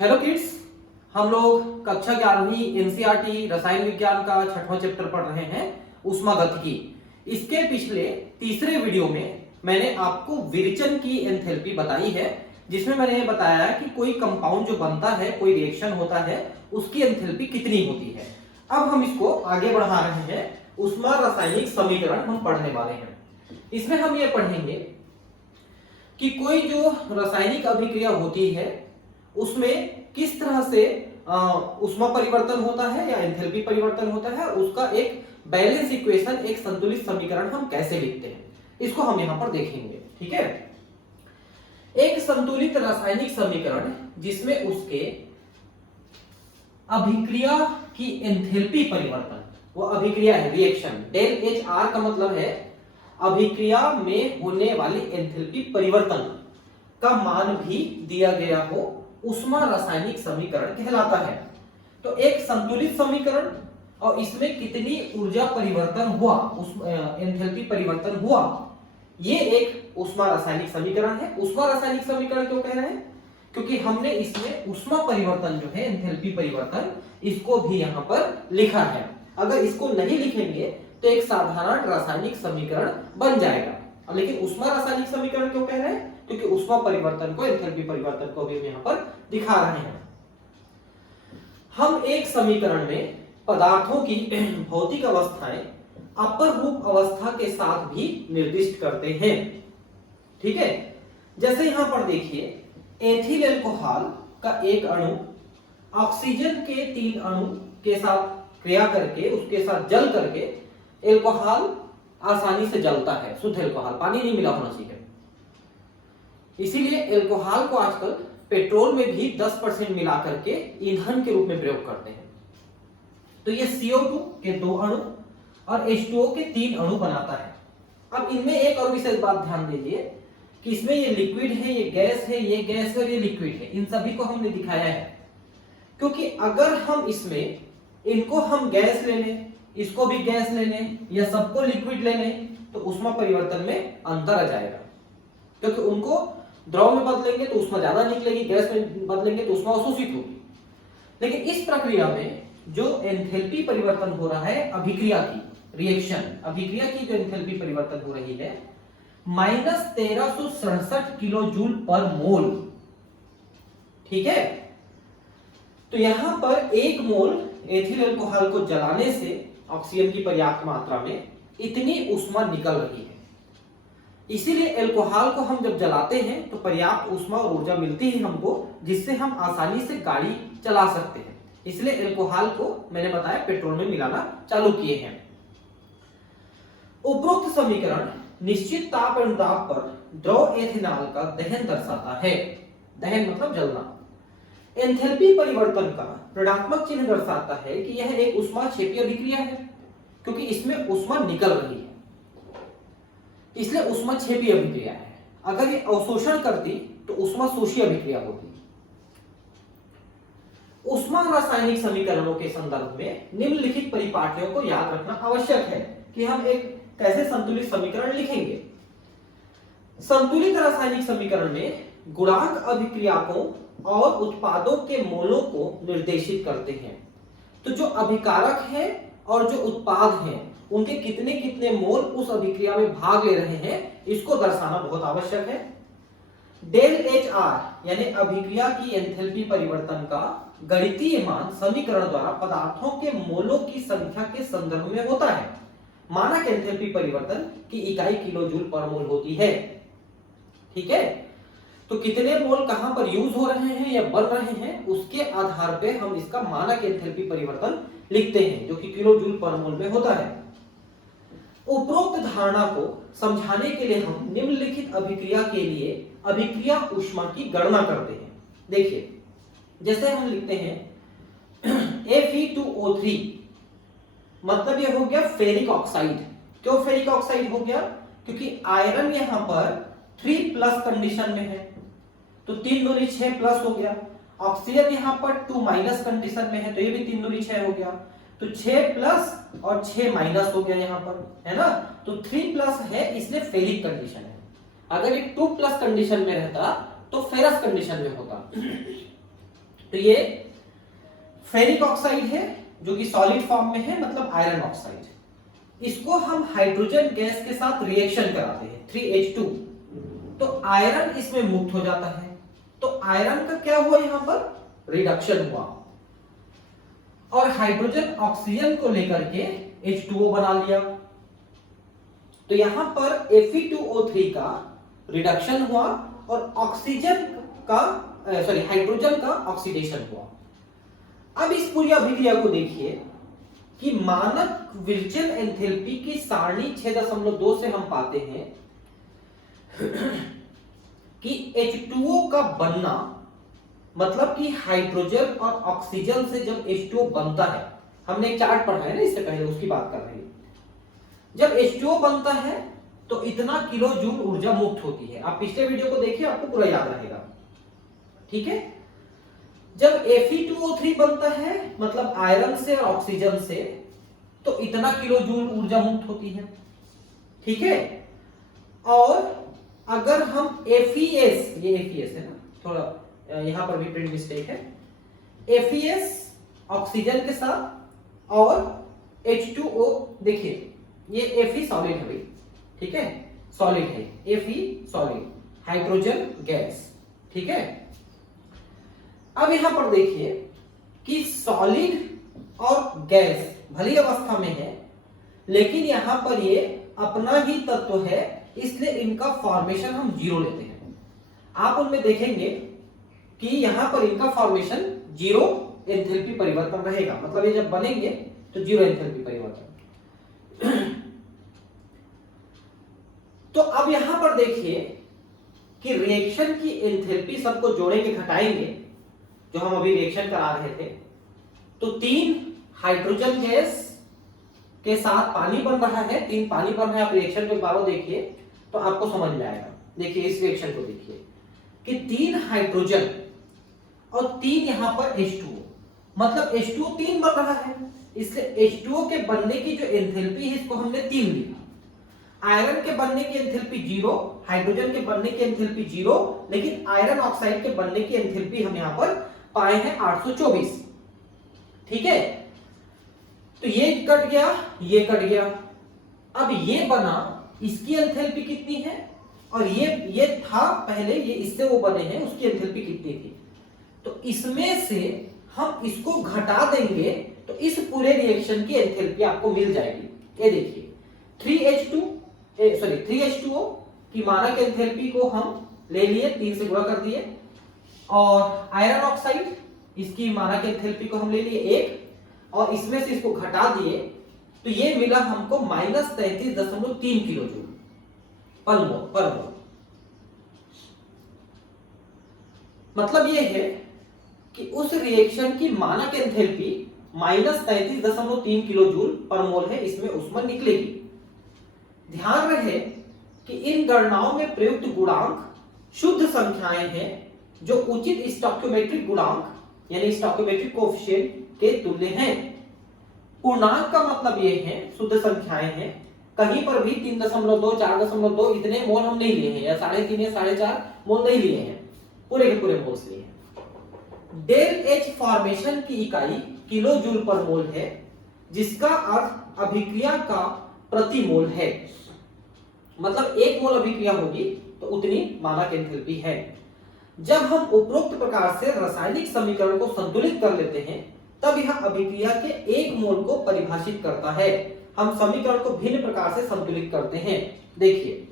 Hello kids, हम लोग कक्षा 11वीं एनसीईआरटी रसायन विज्ञान का 6वां चैप्टर पढ़ रहे हैं ऊष्मागतिकी। इसके पिछले तीसरे वीडियो में मैंने आपको विरेचन की एंथैल्पी बताई है, जिसमें मैंने ये बताया कि कोई कंपाउंड जो बनता है, कोई रिएक्शन होता है, उसकी एंथैल्पी कितनी होती है। अब हम इसको आगे बढ़ा रहे हैं, ऊष्मा रासायनिक समीकरण हम पढ़ने वाले हैं। इसमें हम ये पढ़ेंगे कि कोई जो रासायनिक अभिक्रिया होती है उसमें किस तरह से ऊष्मा परिवर्तन होता है या एंथैल्पी परिवर्तन होता है, उसका एक बैलेंस इक्वेशन, एक संतुलित समीकरण हम कैसे लिखते हैं, इसको हम यहां पर देखेंगे। ठीक है, एक संतुलित रासायनिक समीकरण जिसमें उसके अभिक्रिया की एंथैल्पी परिवर्तन, वो अभिक्रिया है रिएक्शन, डेल एच आर का मतलब है अभिक्रिया में होने वाली एंथैल्पी परिवर्तन का मान भी दिया गया हो, ऊष्मा रासायनिक समीकरण कहलाता है। तो एक संतुलित समीकरण और इसमें कितनी ऊर्जा परिवर्तन हुआ, एंथैल्पी परिवर्तन हुआ, ये एक ऊष्मा रासायनिक समीकरण है। ऊष्मा रासायनिक समीकरण क्यों कह रहे हैं? क्योंकि हमने इसमें ऊष्मा परिवर्तन जो है, एंथैल्पी परिवर्तन, इसको भी यहां पर लिखा है। अगर इसको नहीं लिखेंगे तो एक साधारण रासायनिक समीकरण बन जाएगा। लेकिन ऊष्मा रासायनिक समीकरण क्यों कह रहे हैं? क्योंकि ऊष्मा परिवर्तन को, एंथैल्पी परिवर्तन को भी यहां पर दिखा रहे हैं। हम एक समीकरण में पदार्थों की भौतिक अवस्थाएं अपर रूप अवस्था के साथ भी निर्दिष्ट करते हैं। ठीक है, जैसे यहां पर देखिए, एथिल एल्कोहल का एक अणु ऑक्सीजन के 3 अणु के साथ क्रिया करके, उसके साथ जल करके एल्कोहल आसानी से जलता है। शुद्ध एल्कोहल, पानी नहीं मिला होना चाहिए। इसीलिए एल्कोहल को आजकल पेट्रोल में भी 10% मिला करके ईंधन के रूप में प्रयोग करते हैं। तो ये CO2 के 2 अणु और H2O के 3 अणु बनाता है। अब इनमें एक और विशेष बात ध्यान दीजिए कि इसमें ये लिक्विड है, ये गैस है, ये गैस है और ये लिक्विड है। इन सभी को हमने दिखाया है, क्योंकि अगर हम इसमें इनको हम गैस ले लें, इसको भी गैस ले लें या सबको लिक्विड ले लें, तो ऊष्मा परिवर्तन में अंतर आ जाएगा। क्योंकि उनको द्रव में बदलेंगे तो ऊष्मा ज्यादा निकलेगी, गैस में बदलेंगे तो ऊष्मा अवशोषित होगी। लेकिन इस प्रक्रिया में जो एंथैल्पी परिवर्तन हो रहा है, अभिक्रिया की, रिएक्शन अभिक्रिया की जो एंथैल्पी परिवर्तन हो रही है, -1367 किलो जूल पर मोल। ठीक है, तो यहां पर 1 मोल एथिल अल्कोहल को जलाने से ऑक्सीजन की पर्याप्त मात्रा में इतनी ऊष्मा निकल रही है। इसीलिए अल्कोहल को हम जब जलाते हैं तो पर्याप्त ऊष्मा और ऊर्जा मिलती है हमको, जिससे हम आसानी से गाड़ी चला सकते हैं। इसलिए अल्कोहल को मैंने बताया पेट्रोल में मिलाना चालू किए हैं। उपरोक्त समीकरण निश्चित ताप एवं दाब पर द्रव एथेनॉल का दहन दर्शाता है। दहन मतलब जलना। एंथैल्पी परिवर्तन का ऋणात्मक चिन्ह दर्शाता है कि यह एक ऊष्माक्षेपी अभिक्रिया है, क्योंकि इसमें ऊष्मा निकल रही है, इसलिए ऊष्माक्षेपी अभिक्रिया है। अगर ये अवशोषण करती तो ऊष्माशोषी अभिक्रिया होती। ऊष्मा रासायनिक समीकरणों के संदर्भ में निम्नलिखित परिपाटियों को याद रखना आवश्यक है कि हम एक कैसे संतुलित समीकरण लिखेंगे। संतुलित रासायनिक समीकरण में गुणांक अभिक्रियाकों और उत्पादों के मोलों को निर्देशित करते हैं। तो जो अभिकारक है और जो उत्पाद हैं, उनके कितने कितने मोल उस अभिक्रिया में भाग ले रहे हैं, इसको दर्शाना बहुत आवश्यक है। डेल एच आर यानी अभिक्रिया की एंथैल्पी परिवर्तन का गणितीय मान समीकरण द्वारा पदार्थों के मोलों की संख्या के संदर्भ में होता है। मानक एंथैल्पी परिवर्तन की इकाई किलो जूल पर मोल होती है। ठीक है, तो कितने मोल कहां पर यूज हो रहे हैं या बन रहे हैं, उसके आधार पे हम इसका मानक एंथैल्पी परिवर्तन लिखते हैं, जो कि किलो जूल पर मोल में होता है। उपरोक्त धारणा को समझाने के लिए हम निम्नलिखित अभिक्रिया के लिए अभिक्रिया ऊष्मा की गणना करते हैं। देखिए, जैसे हम लिखते हैं Fe2O3, मतलब ये हो गया फेरिक ऑक्साइड। क्यों फेरिक ऑक्साइड हो गया? क्योंकि आयरन यहां पर 3+ कंडीशन में है, तो 3 दूनी 6 प्लस हो गया। ऑक्सीजन यहां पर 2- कंडीशन में है, तो ये भी 3 दूनी 6 हो गया। तो 6+ और 6- हो गया यहां पर, है ना। तो 3+ है, इसलिए फेरिक कंडीशन है। अगर ये 2+ कंडीशन में रहता तो फेरस कंडीशन में होता। तो ये फेरिक ऑक्साइड है जो कि सॉलिड फॉर्म में है, मतलब आयरन ऑक्साइड। इसको हम हाइड्रोजन गैस के साथ रिएक्शन कराते हैं 3H2, तो आयरन इसमें मुक्त हो जाता है। तो आयरन का क्या हुआ, यहां पर रिडक्शन हुआ और हाइड्रोजन ऑक्सीजन को लेकर के H2O बना लिया। तो यहां पर Fe2O3 का रिडक्शन हुआ और ऑक्सीजन का हाइड्रोजन का ऑक्सीडेशन हुआ। अब इस पूरी अभिक्रिया को देखिए कि मानक विरचन एंथैल्पी की सारणी 6.2 से हम पाते हैं कि H2O का बनना, मतलब कि हाइड्रोजन और ऑक्सीजन से जब H2O बनता है, हमने एक चार्ट पढ़ा है ना इससे पहले, उसकी बात कर रहे हैं। जब H2O बनता है तो इतना किलो जूल ऊर्जा मुक्त होती है। आप पिछले वीडियो को देखिए, आपको पूरा याद रहेगा, ठीक है। जब Fe2O3 बनता है, मतलब आयरन से और ऑक्सीजन से, तो इतना किलो जूल ऊर्जा मुक्त होती है, ठीक है। और अगर हम FeS, ये FeS है ना, थोड़ा यहां पर भी प्रिंट मिस्टेक है, FeS ऑक्सीजन के साथ और H2O, देखिए ये Fe सॉलिड है भाई, ठीक है, सॉलिड है, Fe सॉलिड, हाइड्रोजन गैस, ठीक है। अब यहां पर देखिए कि सॉलिड और गैस भली अवस्था में है, लेकिन यहां पर ये अपना ही तत्व है, इसलिए इनका फॉर्मेशन हम जीरो लेते हैं। आप उनमें देखेंगे कि यहां पर इनका फॉर्मेशन जीरो एंथैल्पी परिवर्तन रहेगा, मतलब ये जब बनेंगे तो जीरो एंथैल्पी परिवर्तन। तो अब यहां पर देखिए कि रिएक्शन की एंथैल्पी सबको जोड़ेंगे घटाएंगे, जो हम अभी रिएक्शन करा रहे थे, तो 3 हाइड्रोजन गैस के साथ पानी बन रहा है, 3 पानी बन रहा है। आप रिएक्शन को बारो देखिए तो आपको समझ में आएगा। देखिए इस रिएक्शन को देखिए कि 3 हाइड्रोजन और 3 यहां पर H2O, मतलब H2O 3 बन रहा है, इसलिए H2O के बनने की जो एंथैल्पी है इसको हमने 3 लिखा। आयरन के बनने की एंथैल्पी 0, हाइड्रोजन के बनने की एंथैल्पी 0, लेकिन आयरन ऑक्साइड के बनने की एंथैल्पी हम यहां पर पाए हैं 824, ठीक है। तो ये कट गया, ये कट गया। अब ये बना, इसकी एंथैल्पी कितनी है, और ये था पहले, ये इससे वो बने हैं, उसकी एंथैल्पी कितनी थी। तो इसमें से हम इसको घटा देंगे तो इस पूरे रिएक्शन की एंथैल्पी आपको मिल जाएगी। ये देखिए 3H2O की मानक एंथैल्पी को हम ले लिए, 3 से गुणा कर दिए, और आयरन ऑक्साइड इसकी मानक एंथैल्पी को हम ले लिए 1, और इसमें से इसको घटा दिए तो ये मिला हमको -33.3 किलो जूल पर मोल। मतलब ये है कि उस रिएक्शन की मानक एंथैल्पी -33.3 किलो जूल पर मोल है, इसमें ऊष्मा निकलेगी। ध्यान रहे कि इन गणनाओं में प्रयुक्त गुणांक शुद्ध संख्याएं हैं जो उचित स्टोइकियोमेट्रिक गुणांक यानी स्टोइकियोमेट्रिक कोएफिशिएंट के तुल्य हैं। पूर्णांक का मतलब ये है शुद्ध संख्याएं हैं, कहीं पर भी 3.2 4.2 इतने मोल हम नहीं लिए हैं, या 3.5 या 4.5 मोल नहीं लिए हैं, पूरे के पूरे मोल्स लिए हैं। डेल H फॉर्मेशन की इकाई किलो जूल पर मोल है, जिसका अर्थ अभिक्रिया का प्रति मोल है, मतलब 1 मोल अभिक्रिया होगी तो उतनी मानक एंथैल्पी है। जब हम उपरोक्त प्रकार से रासायनिक समीकरण को संतुलित कर लेते हैं, तब यह अभिक्रिया के 1 मोल को परिभाषित करता है। हम समीकरण को भिन्न प्रकार से संतुलित करते हैं। देखिए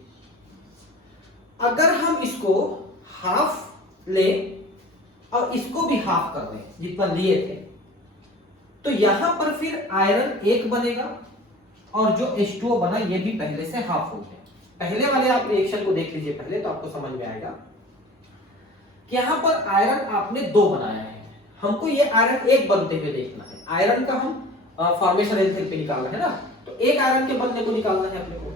अगर हम इसको हाफ ले और इसको भी हाफ कर दें जितना लिए थे, तो यहां पर फिर आयरन 1 बनेगा और जो H2O बना ये भी पहले से हाफ हो गया। पहले वाले आप रिएक्शन को देख लीजिए पहले, तो आपको समझ में आएगा कि यहां पर आयरन आपने 2 बनाया है, हमको ये आयरन 1 बनते हुए देखना है। आयरन का हम फॉर्मेशन एंथैल्पी निकालना है ना, तो 1 आयरन के बनने को निकालना है अपने को।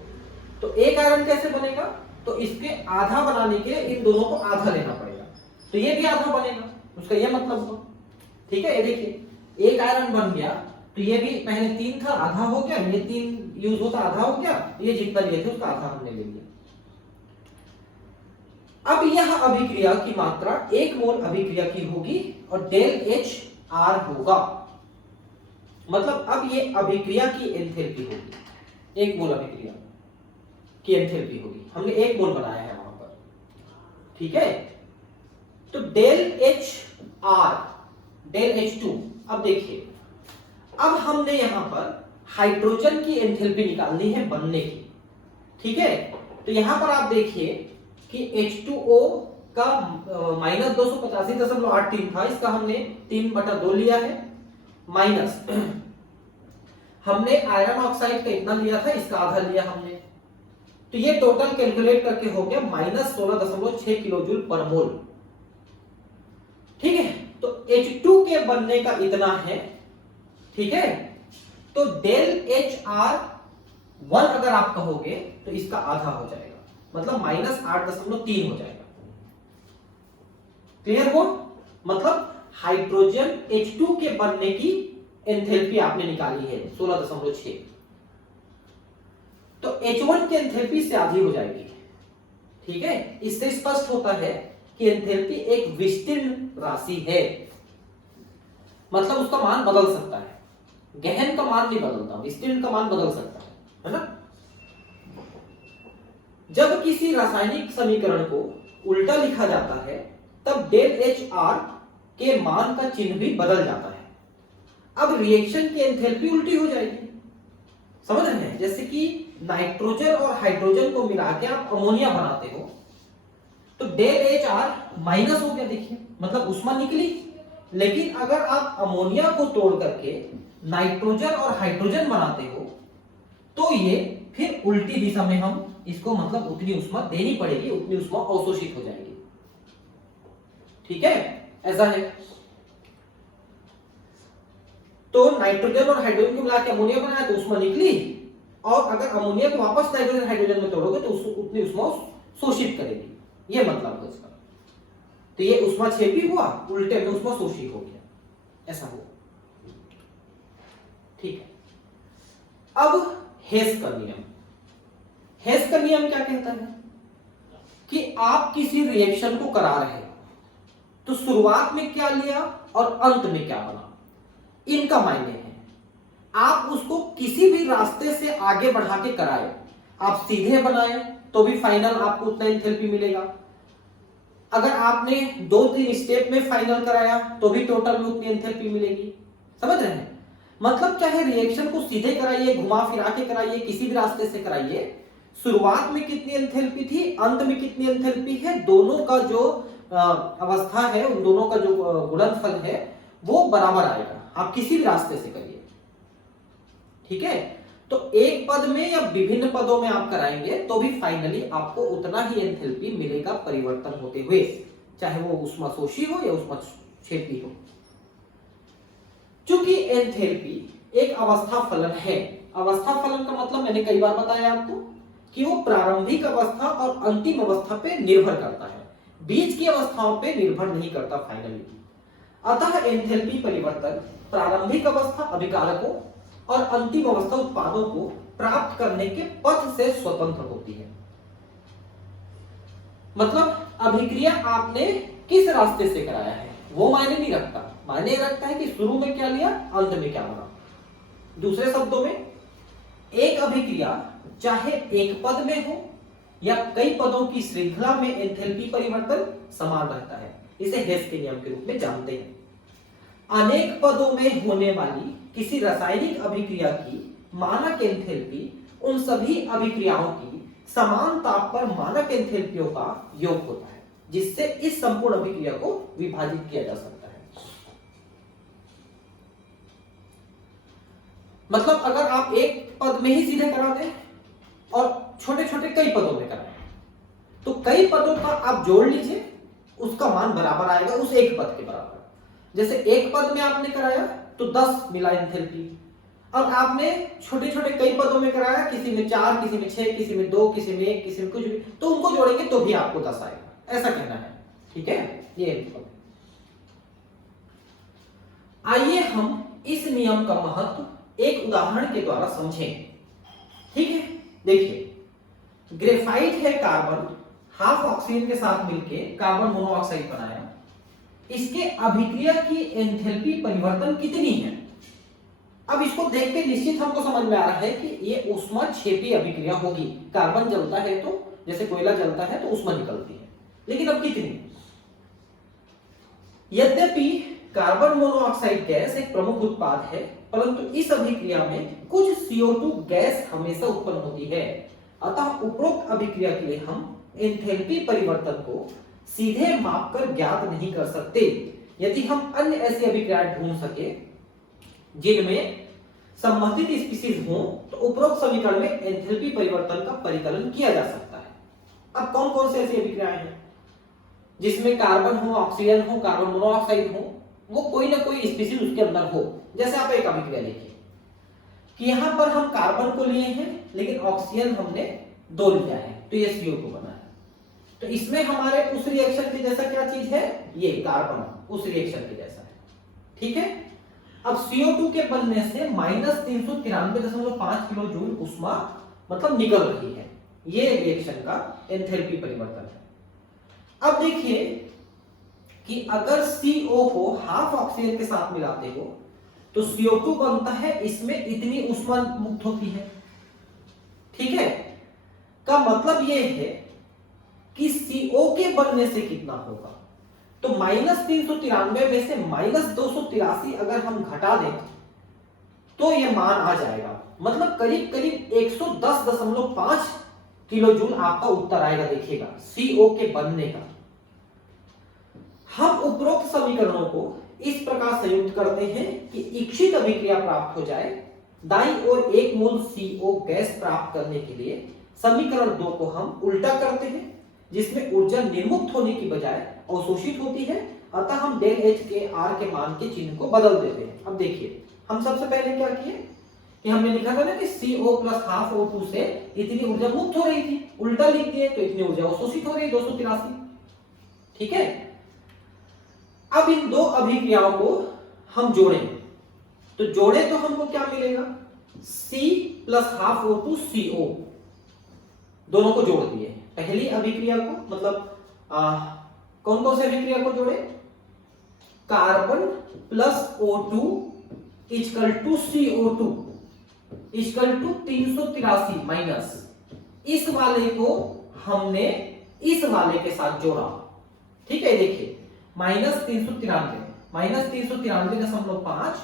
तो 1 आयरन कैसे बनेगा, तो इसके आधा बनाने के लिए इन दोनों को आधा लेना पड़ेगा, तो ये भी आधा बनेगा, उसका ये मतलब हुआ, ठीक है। ये देखिए 1 आयरन बन गया, तो ये भी पहले 3 था, आधा हो गया, ये 3 यूज होता आधा हो गया, ये जितना लिए थे उसका आधा हमने ले लिया। अब यह अभिक्रिया की मात्रा 1 मोल अभिक्रिया की होगी और डेल एच आर होगा। मतलब अब ये अभिक्रिया की एंथैल्पी होगी, 1 मोल अभिक्रिया की एंथैल्पी होगी। हमने 1 मोल बनाया है वहां पर, ठीक है। तो del H R, del H two. अब देखिए, अब हमने यहां पर हाइड्रोजन की एंथैल्पी निकालनी है बनने की, ठीक है। तो यहां पर आप देखिए कि H2O का माइनस 285.83 था, इसका हमने 3/2 लिया है, माइनस हमने आयरन ऑक्साइड का इतना लिया था, इसका आधा लिया हमने। तो ये टोटल कैलकुलेट करके हो गया माइनस 16.6 किलो जूल पर मोल, ठीक है। तो H2 के बनने का इतना है, ठीक है। तो डेल एच आर 1 अगर आप कहोगे तो इसका आधा हो जाएगा, मतलब माइनस 8.3 हो जाएगा। क्लियर हो? मतलब हाइड्रोजन H2 के बनने की एंथैल्पी आपने निकाली है 16.6, तो H1 की एंथैल्पी से आधी हो जाएगी, ठीक है। इससे स्पष्ट होता है कि एंथैल्पी एक विस्तीर्ण राशि है, मतलब उसका मान बदल सकता है। गहन का मान नहीं बदलता, विस्तीर्ण का मान बदल सकता है ना। जब किसी रासायनिक समीकरण को उल्टा लिखा जाता है तब डेल एच आर के मान का चिन्ह भी बदल जाता है। अब रिएक्शन की एंथैल्पी उल्टी हो जाएगी, समझ रहे हैं। जैसे कि नाइट्रोजन और हाइड्रोजन को मिला के आप अमोनिया बनाते हो, तो डेल एच आर माइनस हो गया, देखिए, मतलब उष्मा निकली। लेकिन अगर आप अमोनिया को तोड़ करके नाइट्रोजन और हाइड्रोजन बनाते हो, तो ये फिर उल्टी दिशा में हम इसको, मतलब उतनी उष्मा देनी पड़ेगी, उतनी उष्मा अवशोषित हो जाएगी, ठीक है। ऐसा है। तो नाइट्रोजन और हाइड्रोजन को मिला के अमोनिया बनाया तो उष्मा निकली, और अगर अमोनिया को वापस नाइट्रोजन हाइड्रोजन में तोड़ोगे तो उतनी उष्मा शोषित करेगी, ये मतलब है इसका। तो ये उष्मा छेपी हुआ, उल्टे में उष्मा शोषित हो गया, ऐसा हुआ, ठीक है। अब हेस का नियम, हेस का नियम क्या कहता है कि आप किसी रिएक्शन को करा रहे हो तो शुरुआत में क्या लिया और अंत में क्या बना, इनका मायने है। आप उसको किसी भी रास्ते से आगे बढ़ा के कराए, आप सीधे बनाए तो भी फाइनल आपको उतना एंथैल्पी मिलेगा। अगर आपने 2-3 स्टेप में फाइनल कराया तो भी टोटल में उतनी एंथैल्पी मिलेगी, समझ रहे हैं। मतलब चाहे रिएक्शन को सीधे कराइए, घुमा फिरा के कराइए, किसी भी रास्ते से कराइए, शुरुआत में कितनी एंथैल्पी थी, अंत में कितनी एंथैल्पी है, दोनों का जो अवस्था है, उन दोनों का जो गुणनफल है वो बराबर आएगा, आप किसी भी रास्ते से करिए, ठीक है। तो एक पद में या विभिन्न पदों में आप कराएंगे तो भी फाइनली आपको उतना ही एंथैल्पी मिलेगा परिवर्तन होते हुए, चाहे वो उष्माशोषी हो या उष्माक्षेपी हो। चूंकि एंथैल्पी एक अवस्था फलन है, अवस्था फलन का मतलब मैंने कई बार बताया आपको कि वो प्रारंभिक अवस्था और अंतिम अवस्था पे निर्भर करता है, बीच की अवस्थाओं पे निर्भर नहीं करता फाइनली। अतः एंथैल्पी परिवर्तन प्रारंभिक अवस्था अभिकारकों और अंतिम अवस्था उत्पादों को प्राप्त करने के पथ से स्वतंत्र होती है। मतलब अभिक्रिया आपने किस रास्ते से कराया है वो मायने नहीं रखता, मायने रखता है कि शुरू में क्या लिया, अंत में क्या बना। दूसरे शब्दों में, एक अभिक्रिया चाहे एक पद में हो या कई पदों की श्रृंखला में एंथैल्पी परिवर्तन समान रहता है, इसे हेस के नियम के रूप में जानते हैं। अनेक पदों में होने वाली किसी रासायनिक अभिक्रिया की मानक एंथैल्पी उन सभी अभिक्रियाओं की समान ताप पर मानक एंथैल्पियों का योग होता है, जिससे इस संपूर्ण अभिक्रिया को विभाजित किया जा सकता है। मतलब अगर आप एक पद में ही सीधे करा दें और छोटे छोटे कई पदों में कराएं, तो कई पदों का आप जोड़ लीजिए, उसका मान बराबर आएगा उस एक पद के बराबर। जैसे एक पद में आपने कराया तो 10 मिला एंथैल्पी, और आपने छोटे छोटे कई पदों में कराया, किसी में 4, किसी में 6, किसी में 2, किसी में 1, किसी में कुछ भी, तो उनको जोड़ेंगे तो भी आपको 10 आएगा, ऐसा कहना है, ठीक है। ये आइए हम इस नियम का महत्व एक उदाहरण के द्वारा समझें, ठीक है। देखिए, ग्रेफाइट है कार्बन, हाफ ऑक्सीजन के साथ मिलके कार्बन मोनोऑक्साइड बनाया, इसके अभिक्रिया की एंथैल्पी परिवर्तन कितनी है? अब इसको देख के निश्चित हमको समझ में आ रहा है कि ये ऊष्माक्षेपी अभिक्रिया होगी। कार्बन जलता है तो जैसे कोयला जलता है तो ऊष्मा निकलती है, लेकिन अब कितनी? यद्यपि कार्बन मोनोऑक्साइड गैस एक प्रमुख उत्पाद है, परंतु इस अभिक्रिया में कुछ CO2 गैस हमेशा उत्पन्न होती है। अतः उपरोक्त अभिक्रिया के लिए हम एंथैल्पी परिवर्तन को सीधे मापकर ज्ञात नहीं कर सकते। यदि हम अन्य ऐसी अभिक्रियाएं ढूंढ सके जिनमें संबंधित स्पीशीज हो तो उपरोक्त समीकरण में एंथैल्पी परिवर्तन का परिकलन किया जा सकता है। अब कौन कौन से ऐसी अभिक्रियाएं हैं जिसमें कार्बन हो, ऑक्सीजन हो, कार्बन मोनोऑक्साइड हो, वो कोई ना कोई स्पीशीज उसके अंदर हो। जैसे आप एक अभिक्रिया लिखिए कि यहां पर हम कार्बन को लिए हैं लेकिन ऑक्सीजन हमने 2 लिया है तो ये CO2 बना है। तो इसमें हमारे उस रिएक्शन के जैसा क्या चीज है? ये कार्बन उस रिएक्शन के जैसा है। ठीक है, अब CO2 के बनने से -393.5 किलो जूल ऊष्मा मतलब निकल रही है। ये रिएक्शन का एंथैल्पी परिवर्तन है। अब देखिए कि अगर CO को हाफ ऑक्सीजन के साथ मिलाते हो तो CO2 बनता है, इसमें इतनी ऊष्मा मुक्त होती है। ठीक है, का मतलब यह है कि CO के बनने से कितना होगा? तो -393 में से -283 अगर हम घटा दें तो यह मान आ जाएगा, मतलब करीब करीब 110.5 किलो जूल आपका उत्तर आएगा। देखिएगा CO के बनने का। हम उपरोक्त समीकरणों को इस प्रकार संयुक्त करते हैं कि इच्छित अभिक्रिया प्राप्त हो जाए। दाईं ओर 1 मोल CO गैस प्राप्त करने के लिए समीकरण 2 को हम उल्टा करते हैं, जिसमें ऊर्जा निर्मुक्त होने की बजाय अवशोषित होती है। अतः हम डेल H के R के मान के चिन्ह को बदल देते हैं। अब देखिए हम सबसे पहले क्या किए कि हमने लिखा था ना कि CO प्लस हाफ O2 से इतनी ऊर्जा मुक्त हो रही थी, उल्टा लिख दिए तो इतनी ऊर्जा अवशोषित हो रही 283। ठीक है, अब इन दो अभिक्रियाओं को हम जोड़ें तो जोड़े तो हमको क्या मिलेगा? C plus half O2 CO, दोनों को जोड़ दिए। पहली अभिक्रिया को मतलब कौन कौन से अभिक्रिया को जोड़े? Carbon plus O2 equal to CO2 equal to 383 minus, इस वाले को हमने इस वाले के साथ जोड़ा। ठीक है, देखिए -393.5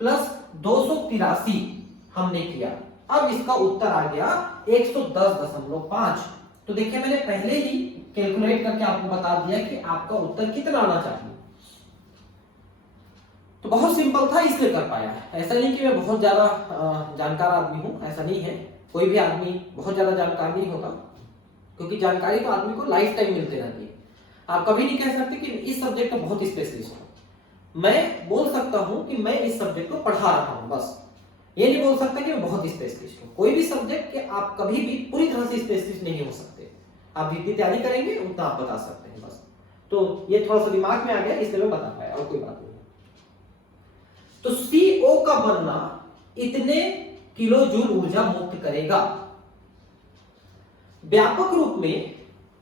प्लस 283 हमने किया। अब इसका उत्तर आ गया 110.5। तो देखिए मैंने पहले ही कैलकुलेट करके आपको बता दिया कि आपका उत्तर कितना आना चाहिए। तो बहुत सिंपल था इसलिए कर पाया। ऐसा नहीं कि मैं बहुत ज्यादा जानकार आदमी हूं, ऐसा नहीं है। कोई भी आदमी बहुत ज्यादा जानकार नहीं होता, क्योंकि जानकारी तो आदमी को लाइफ टाइम मिलती रहती है। आप कभी नहीं कह सकते कि इस सब्जेक्ट में बहुत स्पेशलिस्ट हूं। मैं बोल सकता हूं कि मैं इस सब्जेक्ट को पढ़ा रहा हूं, बस। ये नहीं बोल सकता कि मैं बहुत स्पेशलिस्ट हूं। कोई भी सब्जेक्ट के आप कभी भी पूरी तरह से स्पेशलिस्ट नहीं हो सकते। आप जितनी तैयारी करेंगे उतना आप बता सकते हैं, बस। तो ये थोड़ा सा दिमाग में आ गया इसलिए मैं बता पाया, और कोई बात नहीं। तो CO का बनना इतने किलो जूल ऊर्जा मुक्त करेगा। व्यापक रूप में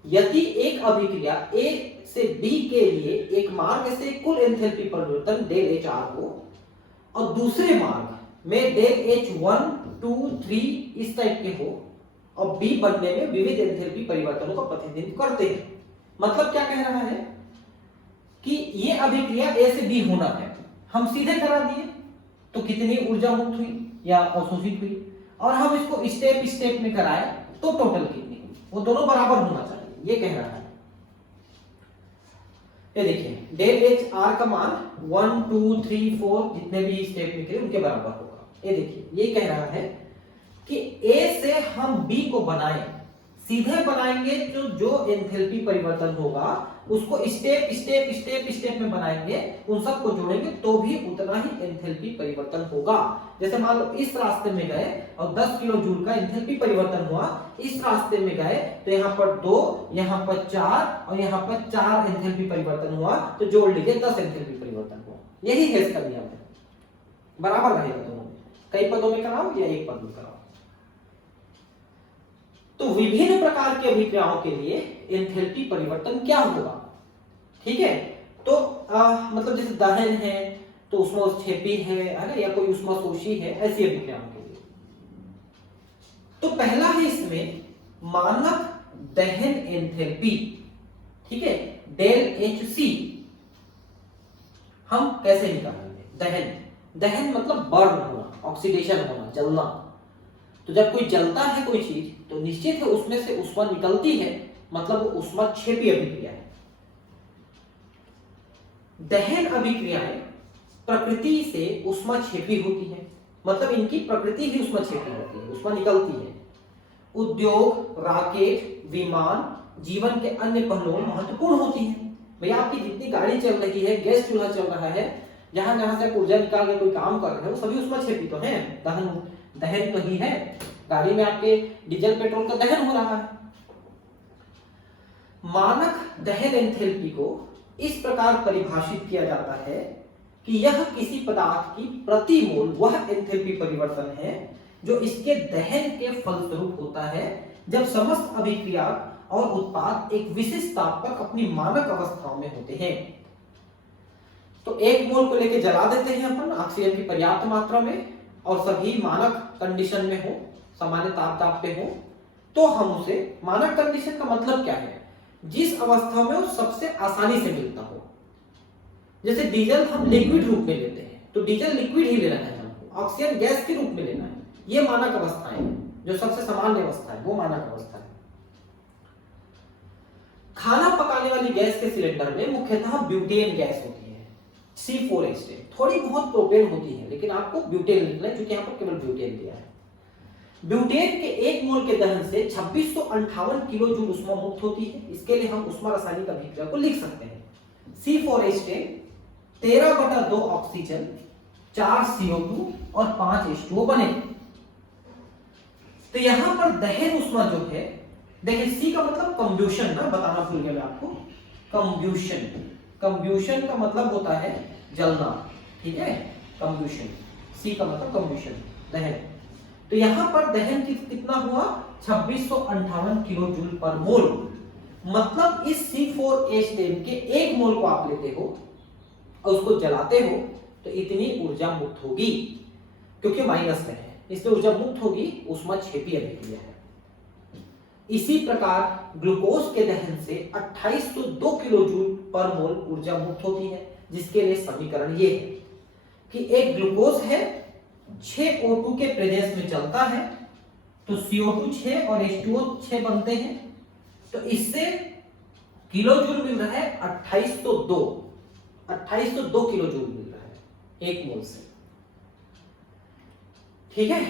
यदि एक अभिक्रिया A से B के लिए एक मार्ग से कुल एंथैल्पी परिवर्तन डेल HR हो और दूसरे मार्ग में डेल H1 2 3 इस टाइप के हो और B बनने में विविध एंथैल्पी परिवर्तनों का प्रतिनिधित्व करते हैं। मतलब क्या कह रहा है कि ये अभिक्रिया A से B होना है, हम सीधे करा दिए तो कितनी ऊर्जा मुक्त हुई या अवशोषित हुई, और हम इसको स्टेप स्टेप में कराए तो टोटल कितनी हुई, वो दोनों बराबर होना चाहिए, ये कह रहा है। ये देखिए डेल एच आर का मान 1 2 3 4 जितने भी स्टेप निकले उनके बराबर होगा। ये देखिए ये कह रहा है कि ए से हम बी को बनाएं, सीधे बनाएंगे तो जो एंथैल्पी परिवर्तन होगा उसको स्टेप स्टेप स्टेप स्टेप में बनाएंगे, उन सबको जोड़ेंगे तो भी उतना ही एंथैल्पी परिवर्तन होगा। जैसे मान लो इस रास्ते में गए और 10 किलो जूल का एंथैल्पी परिवर्तन हुआ, इस रास्ते में गए तो यहाँ पर 2, यहाँ पर 4 और यहाँ पर 4 एंथैल्पी परिवर्तन हुआ, तो जोड़ लीजिए 10 एंथैल्पी परिवर्तन हुआ। यही है इसका नियम है, बराबर रहेगा दोनों में, कई पदों में कराओ या एक पद में कराओ। तो विभिन्न प्रकार की अभिक्रियाओं के लिए एंथैल्पी परिवर्तन क्या होगा, ठीक है। तो मतलब जैसे दहन है तो ऊष्मोत्क्षेपी है ना, या कोई ऊष्माशोषी है, ऐसी अभिक्रियाओं के लिए। तो पहला है इसमें मानक दहन एंथैल्पी, ठीक है, डेल एच सी। हम कैसे निकालेंगे? दहन मतलब बर्न होना, ऑक्सीडेशन होना, जलना। तो जब कोई जलता है कोई चीज तो निश्चित है उसमें से ऊष्मा निकलती है, मतलब वो ऊष्माक्षेपी अभिक्रिया है। दहन अभिक्रियाएं प्रकृति से ऊष्माक्षेपी होती है, मतलब इनकी प्रकृति ही ऊष्माक्षेपी होती है, ऊष्मा निकलती है। उद्योग, रॉकेट, विमान, जीवन के अन्य पहलुओं में महत्वपूर्ण होती है। भैया आपकी जितनी गाड़ी चल रही है, गैस चूल्हा चल रहा है, जहां जहां से ऊर्जा निकाल के कोई काम कर रहे हो, सभी ऊष्माक्षेपी तो हैं। दहन तो ही है, गाड़ी में आपके डीजल पेट्रोल का दहन हो रहा है। मानक दहन एंथैल्पी को इस प्रकार परिभाषित किया जाता है कि यह किसी पदार्थ की प्रति मोल वह एंथैल्पी परिवर्तन है जो इसके दहन के फलस्वरूप होता है, जब समस्त अभिक्रिया और उत्पाद एक विशिष्ट ताप पर अपनी मानक अवस्थाओं में होते हैं। तो एक मोल को लेकर जला देते हैं अपन ऑक्सीजन की पर्याप्त मात्रा में, और सभी मानक कंडीशन में हो, सामान्य ताप पे हो, तो हम उसे, मानक कंडीशन का मतलब क्या है? जिस अवस्था में वो सबसे आसानी से मिलता हो। जैसे डीजल हम लिक्विड रूप में लेते हैं, तो डीजल लिक्विड ही लेना है हमको, ऑक्सीजन गैस के रूप में लेना है। ये मानक अवस्थाएं, जो सबसे सामान्य अवस्था है वो मानक अवस्था है। खाना पकाने वाली गैस के सिलेंडर में मुख्यतः ब्यूटेन गैस होती है, C4H10। थोड़ी बहुत प्रोपेन होती है, लेकिन आपको ब्यूटेन लिखना है क्योंकि यहाँ पर केवल ब्यूटेन दिया है। ब्यूटेन के 1 मोल के दहन से 2658 किलो जूल ऊष्मा मुक्त होती है। इसके लिए हम ऊष्मा रासायनिक अभिक्रिया को लिख सकते हैं। C4H10 13/2 ऑक्सीजन, 4 CO2 और 5 H2O बने। तो यहां पर दहन ऊष्मा जो है, देखिए C का मतलब कंब्यूशन ना, बताना भूल गया मैं आपको। कंब्यूशन का मतलब होता है जलना, ठीक है, कंब्यूशन। C का मतलब कंब्यूशन, दहन। तो यहां पर दहन कितना हुआ? 2658 किलो जूल पर मोल। मतलब इस C4H10 के 1 मोल को आप लेते हो और उसको जलाते हो तो इतनी ऊर्जा मुक्त होगी, क्योंकि माइनस में है इसलिए ऊर्जा मुक्त होगी, ऊष्माक्षेपी अभिक्रिया है। इसी प्रकार ग्लूकोज के दहन से 2802 किलो जूल पर मोल ऊर्जा मुक्त होती है, जिसके लिए समीकरण ये है कि एक ग्लूकोज है, 6 O2 के प्रेजेंस में चलता है, तो CO2 6 और H2O 6 बनते हैं। तो इससे किलो जूल मिल रहा है 2802 किलो जूल मिल रहा है 1 मोल से, ठीक है।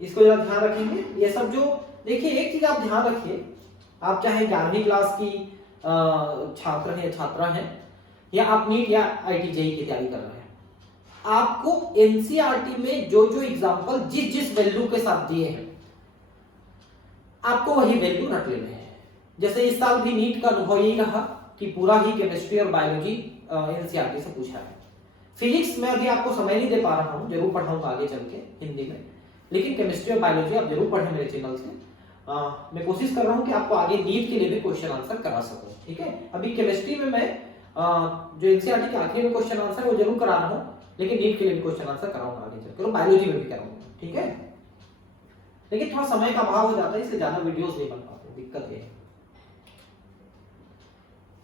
इसको जरा ध्यान रखेंगे। ये सब जो, देखिए एक चीज आप ध्यान रखिए, आप चाहे 11वीं क्लास की छात्र हैं या छात्रा हैं, या आप नीट या IIT JEE की तैयारी कर रहे हैं, आपको NCERT में जो जो एग्जाम्पल जिस जिस वैल्यू के साथ दिए हैं, आपको वही वैल्यू रख लेने हैं। जैसे इस साल भी नीट का अनुभव यही रहा कि पूरा ही केमिस्ट्री और बायोलॉजी NCERT से पूछा है। फिजिक्स में अभी आपको समय नहीं दे पा रहा हूँ, जरूर पढ़ाऊंगा आगे चल के हिंदी में, लेकिन केमिस्ट्री और बायोलॉजी आप जरूर पढ़ें मेरे चैनल से। मैं कोशिश कर रहा हूँ कि आपको आगे नीट के लिए भी क्वेश्चन आंसर करा सकूं, ठीक है। अभी केमिस्ट्री में मैं जो NCERT के आखिरी में क्वेश्चन आंसर वो जरूर करा रहा हूँ, लेकिन नीट के लिए भी क्वेश्चन आंसर कराऊंगा आगे चल के, बायोलॉजी में भी कराऊंगा, ठीक है। लेकिन थोड़ा समय का अभाव हो जाता है, इसलिए ज्यादा वीडियोस नहीं बन पाते, दिक्कत ये है।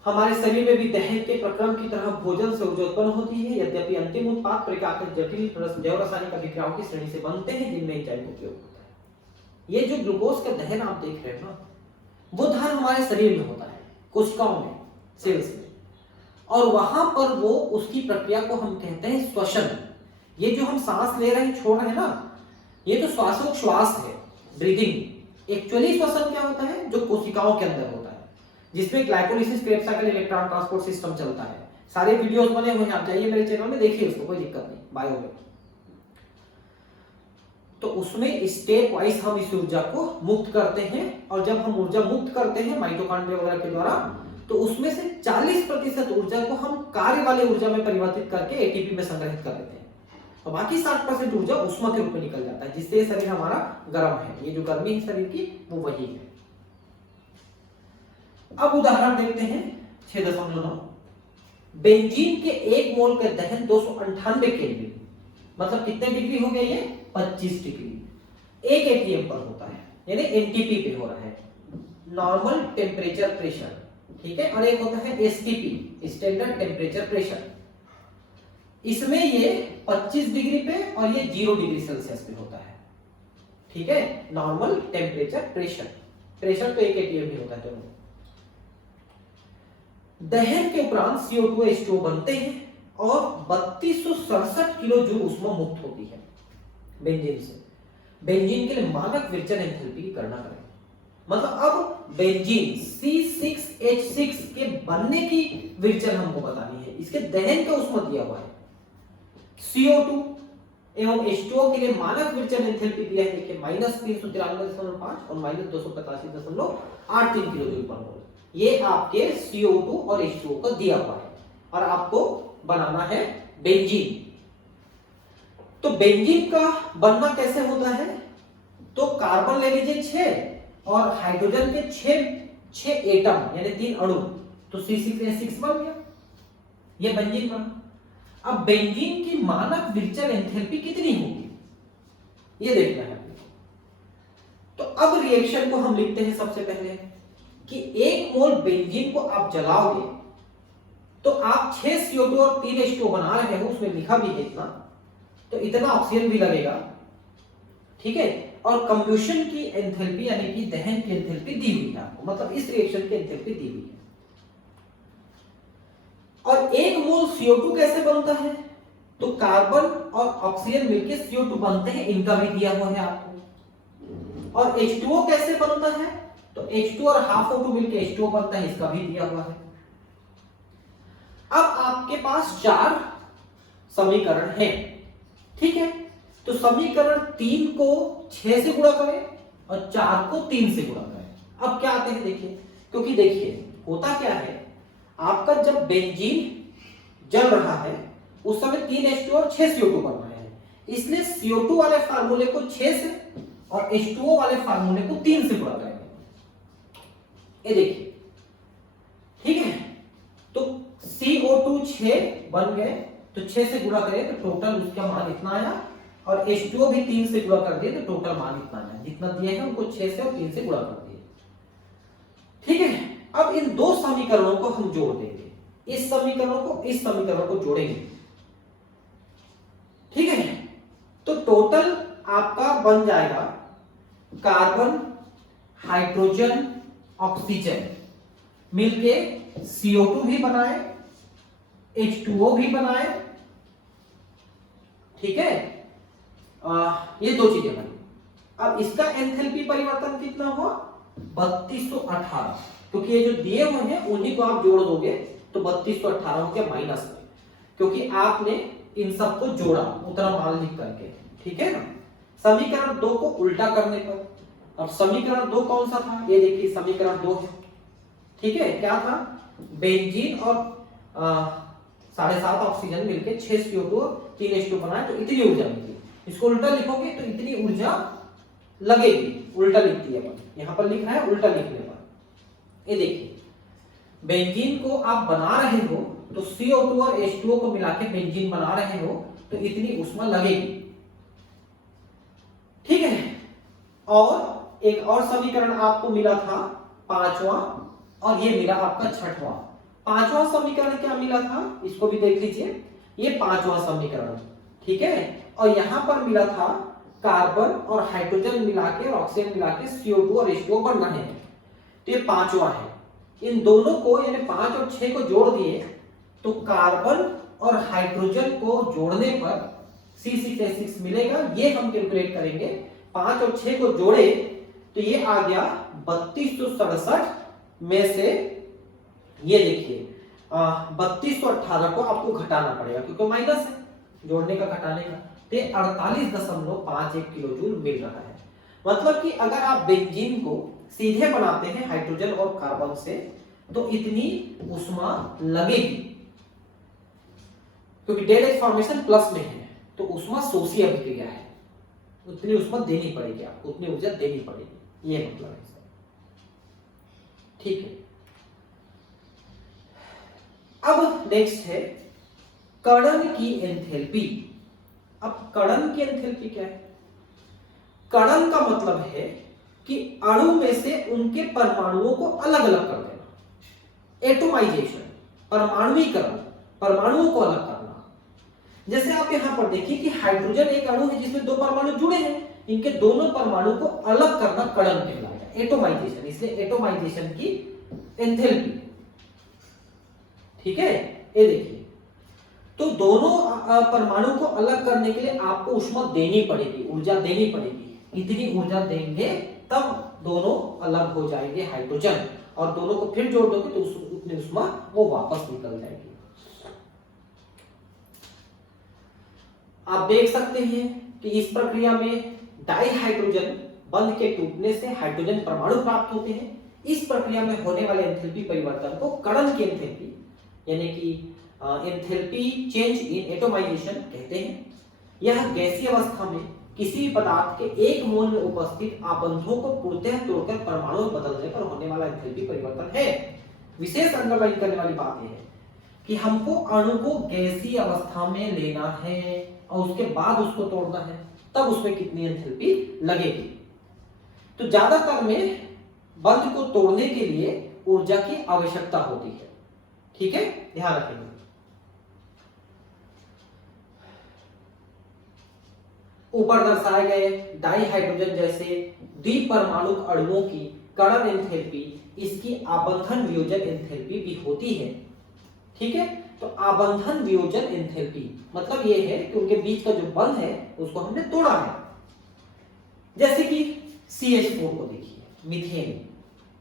हमारे शरीर में भी दहन के प्रक्रम की तरह भोजन से ऊर्जा उत्पन्न होती है, यद्यपि अंतिम उत्पाद प्रकार के जटिल जैव रासायनिक अभिक्रियाओं की श्रेणी से बनते हैं, जिनमें एंजाइम उपयोग होता है। ये जो ग्लूकोज का दहन आप देख रहे हैं ना, वो दहन हमारे शरीर में होता है, कोशिकाओं में, सेल्स में, और वहां पर वो उसकी प्रक्रिया को हम कहते हैं श्वसन। ये जो हम सांस ले रहे हैं, छोड़ रहे हैं ना, ये तो श्वासोच्छ्वास है, ब्रीदिंग। एक्चुअली श्वसन क्या होता है? जो कोशिकाओं के अंदर होता है, जिसमें glycolysis, Krebs cycle, electron transport system चलता है। सारे वीडियोस बने हुए हैं, आप जाइए मेरे चैनल में देखिए, उसको कोई दिक्कत नहीं, बायो में। तो उसमें स्टेप वाइज हम इस ऊर्जा को मुक्त करते हैं, और जब हम ऊर्जा मुक्त करते हैं माइटोकॉन्ड्रिया वगैरह के द्वारा, तो उसमें से 40% ऊर्जा को हम कार्य वाले ऊर्जा में परिवर्तित करके एटीपी में संग्रहित कर देते हैं, और बाकी 60% ऊर्जा ऊष्मा के रूप में निकल जाता है, जिससे शरीर हमारा गर्म है। ये जो गर्मी है शरीर की, वो वही है। अब उदाहरण देखते हैं 6.9। बेंजीन के 1 मोल के दहन 298 केल्विन, मतलब कितने डिग्री हो गए ये? 25 डिग्री 1 एटीएम पर होता है, यानी एनटीपी पे हो रहा है, नॉर्मल टेम्परेचर प्रेशर, ठीक है। और एक होता है एसटीपी, स्टैंडर्ड टेम्परेचर प्रेशर। इसमें ये 25 डिग्री पे और ये 0 डिग्री सेल्सियस पे होता है, ठीक है। नॉर्मल टेम्परेचर प्रेशर, प्रेशर तो 1 एटीएम ही होता है दोनों। दहन के उपरांत CO2 H2O बनते हैं और 3267 किलो जूल ऊष्मा मुक्त होती है बेंजीन से। बेंजीन के लिए मानक विरचन एंथैल्पी की गणना करें। मतलब अब बेंजीन C6H6 के बनने की विरचन हमको बतानी है, इसके दहन का ऊष्मा दिया हुआ है। CO2 एवं H2O के लिए मानक विरचन एंथैल्पी दिया है, देखिए -393.5 और -285.83 किलो जूल पर मोल। ये आपके CO2 और H2O का दिया हुआ है और आपको बनाना है बेंजीन। तो बेंजीन का बनना कैसे होता है? तो कार्बन ले लीजिए 6 और हाइड्रोजन के 6 एटम यानी 3 अणु, तो C6H6 बन गया, ये बेंजीन बना। अब बेंजीन की मानक विरचन एंथैल्पी कितनी होगी ये देखना है। तो अब रिएक्शन को हम लिखते हैं सबसे पहले कि 1 मोल बेंजीन को आप जलाओगे तो आप 6 CO2 और 3 H2O बना रहे हो, उसमें लिखा भी है इतना, तो इतना ऑक्सीजन भी लगेगा, ठीक है। और कंब्यूशन की एंथैल्पी यानी कि दहन की एंथैल्पी दी हुई है आपको, मतलब इस रिएक्शन की एंथैल्पी दी हुई है। और 1 मोल CO2 कैसे बनता है? तो कार्बन और ऑक्सीजन मिलकर CO2 बनते हैं, इनका भी दिया हुआ है आपको। और H2O कैसे बनता है? तो H2 और हाफ O2 मिलकर H2O बनता है, इसका भी दिया हुआ है। अब आपके पास 4 समीकरण हैं, ठीक है। तो समीकरण 3 को 6 से गुणा करें और 4 को 3 से गुणा करें। अब क्या आते हैं देखिए, क्योंकि देखिए होता क्या है, आपका जब बेंजीन जल रहा है उस समय 3 H2O और 6 CO2 बन रहे हैं, इसलिए CO2 वाले फार्मूले को 6 से और H2O वाले फार्मूले को 3 से गुणा करेंगे। ये देखिए, ठीक है। तो CO2 6 बन गए, तो 6 से गुणा करें तो टोटल उसका मान इतना आया, और H2O भी 3 से गुणा कर दिए तो टोटल मान इतना आया, जितना दिया है उनको 6 से और 3 से गुणा कर दिए, ठीक है। अब इन दो समीकरणों को हम जोड़ देंगे, इस समीकरण को इस समीकरण को जोड़ेंगे, ठीक है। तो टोटल आपका बन जाएगा कार्बन, हाइड्रोजन, ऑक्सीजन मिलके CO2 भी बनाए, H2O भी बनाए, ठीक है। ये दो चीजें बनी। अब इसका एंथैल्पी परिवर्तन कितना हुआ? 3218, क्योंकि ये जो दिए हुए हैं उन्हीं को आप जोड़ दोगे तो 3218 हो गया माइनस में, क्योंकि आपने इन सब को जोड़ा उतना मान लिख करके, ठीक है ना। समीकरण 2 को उल्टा करने पर, अब समीकरण 2 कौन सा था? ये देखिए समीकरण 2 है, ठीक है। क्या था? बेंजीन और 7.5 ऑक्सीजन मिलके 6 CO2 और 3 H2O बनाए तो इतनी ऊर्जा मिलती है। इसको उल्टा लिखोगे तो इतनी ऊर्जा लगेगी, उल्टा लिख दिया, यहां पर लिख रहा है उल्टा लिखने पर। ये देखिए बेंजीन को आप बना रहे हो तो CO2 और H2O को मिला के बेंजीन बना रहे हो तो इतनी ऊष्मा लगेगी, ठीक है। और एक और समीकरण आपको मिला था 5वां, और ये मिला आपका 6वां। 5वां समीकरण क्या मिला था इसको भी देख लीजिए, ये 5वां समीकरण, ठीक है। और यहां पर मिला था कार्बन और हाइड्रोजन मिला के और ऑक्सीजन मिला के CO2 और H2O बन रहे हैं, तो ये 5वां है। इन दोनों को यानी 5 और 6 को जोड़ दिए तो कार्बन और हाइड्रोजन को जोड़ने पर C6H6 मिलेगा, ये हम कैलकुलेट करेंगे। 5 और 6 को जोड़े तो ये आ गया 3267 में से, ये देखिए 3218 को आपको घटाना पड़ेगा क्योंकि माइनस है, जोड़ने का घटाने का, तो 48.51 किलो जूल मिल रहा है। मतलब कि अगर आप बेंजीन को सीधे बनाते हैं हाइड्रोजन और कार्बन से तो इतनी ऊष्मा लगेगी, क्योंकि डेल H फॉर्मेशन प्लस में है तो ऊष्मा शोषी अभिक्रिया है, उतनी ऊष्मा देनी पड़ेगी आपको, उतनी ऊर्जा देनी पड़ेगी, ये मतलब है, ठीक है। अब नेक्स्ट है कणन की एंथैल्पी। अब कणन की एंथैल्पी क्या है? कणन का मतलब है कि अणु में से उनके परमाणुओं को अलग अलग कर देना, एटोमाइजेशन, परमाणुीकरण, परमाणुओं को अलग करना। जैसे आप यहां पर देखिए कि हाइड्रोजन एक अणु है जिसमें दो परमाणु जुड़े हैं, इनके दोनों परमाणु को अलग करना कणन कहलाएगा, एटोमाइजेशन। इसलिए एटोमाइजेशन की एंथैल्पी, ठीक है। ये देखिए, तो दोनों परमाणु को अलग करने के लिए आपको ऊष्मा देनी पड़ेगी, ऊर्जा देनी पड़ेगी। इतनी ऊर्जा देंगे तब दोनों अलग हो जाएंगे हाइड्रोजन, और दोनों को फिर जोड़ दोगे तो उतनी ऊष्मा वो वापस निकल जाएगी। आप देख सकते हैं कि इस प्रक्रिया में डाई हाइड्रोजन बंध के टूटने से हाइड्रोजन परमाणु प्राप्त होते हैं। इस प्रक्रिया में होने वाले एंथैल्पी परिवर्तन को कणन की एंथैल्पी यानी कि एंथैल्पी चेंज इन एटोमाइजेशन कहते हैं। यह गैसीय अवस्था में किसी भी पदार्थ के एक मोल में उपस्थित आबंधों को पूर्णतः तोड़कर परमाणु में बदलने पर होने वाला एंथैल्पी परिवर्तन है। विशेष अंडरलाइन करने वाली बात यह है कि हमको अणु को गैसीय अवस्था में लेना है और उसके बाद उसको तोड़ना है, तब उसमें कितनी एंथैल्पी लगेगी। तो ज्यादातर में बंध को तोड़ने के लिए ऊर्जा की आवश्यकता होती है, ठीक है, ध्यान रखेंगे। ऊपर दर्शाए गए डाई हाइड्रोजन जैसे द्विपरमाणु अणुओं की कणन एंथैल्पी इसकी आबंधन वियोजन एंथैल्पी भी होती है, ठीक है। तो आबंधन वियोजन एंथैल्पी मतलब ये है कि उनके बीच का जो बंध है उसको हमने तोड़ा है। जैसे कि CH4 को देखिए, मीथेन,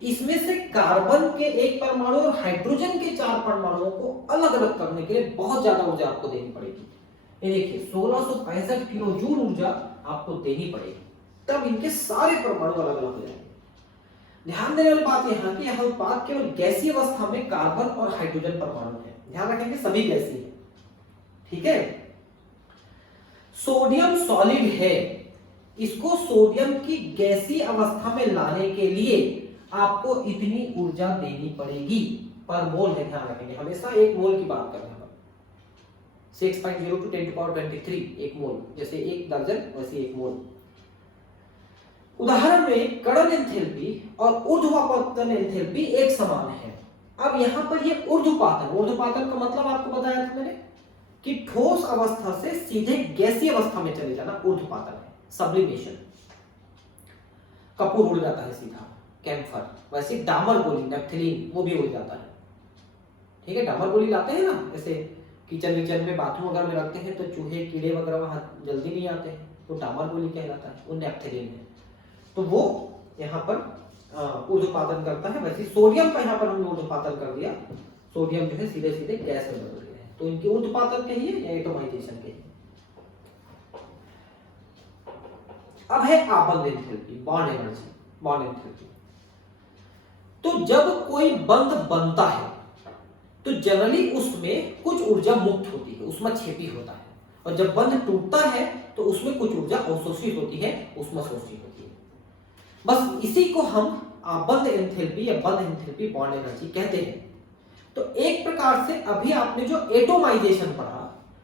इसमें से कार्बन के एक परमाणु और हाइड्रोजन के 4 परमाणुओं को अलग अलग करने के लिए बहुत ज्यादा ऊर्जा आपको देनी पड़ेगी। ये देखिए 1665 किलो जूल ऊर्जा आपको देनी पड़ेगी, तब इनके सारे परमाणु अलग अलग हो जाएंगे। ध्यान देने वाली बात यहां कि यह उत्पाद केवल गैसीय अवस्था में कार्बन और हाइड्रोजन परमाणु है, ध्यान रखेंगे सभी गैसीय है, ठीक है। सोडियम सॉलिड है, इसको सोडियम की गैसीय अवस्था में लाने के लिए आपको इतनी ऊर्जा देनी पड़ेगी पर मोल है, ध्यान रखेंगे हमेशा एक मोल की बात करना है। 6.0 to 10 to power 23 एक मोल, जैसे एक दर्जन वैसे एक मोल। उदाहरण में कणन एंथैल्पी और ऊर्ध्वपातन एंथैल्पी एक समान है। अब यहां पर ये ऊर्ध्वपातन, ऊर्ध्वपातन का मतलब आपको बताया था मैंने कि ठोस अवस्था से सीधे गैसीय अवस्था में चले जाना ऊर्ध्वपातन है, सब्लिमेशन। कपूर उड़ जाता है सीधा, कैम्फर, वैसे डामर गोली, नैप्थलीन, वो भी उड़ जाता है, ठीक है। डामर गोली लाते हैं ना, जैसे किचन में बाथरूम वगैरह में रखते हैं तो चूहे कीड़े वगैरह वहां जल्दी नहीं आते हैं, तो डामर गोली कहलाता है, वो नैप्थलीन है। तो वो यहाँ पर ऊर्ध्वपातन करता है। वैसे सोडियम का यहाँ पर हमने ऊर्ध्वपातन कर दिया, सोडियम जो है सीधे सीधे गैस में बदल गया है, तो इनकी ऊर्ध्वपातन कहिए या एटोमाइजेशन कहिए। अब है आबंध enthalpy, bond energy, bond enthalpy. तो जब कोई बंध बनता है तो जनरली उसमें कुछ ऊर्जा मुक्त होती है, ऊष्माक्षेपी होता है, और जब बंध टूटता है तो उसमें कुछ ऊर्जा अवशोषित होती है, ऊष्माशोषित होती है। बस इसी को हम आबंध एंथैल्पी या बंध एंथैल्पी, बॉन्ड एनर्जी कहते हैं। तो एक प्रकार से अभी आपने जो एटोमाइजेशन पढ़ा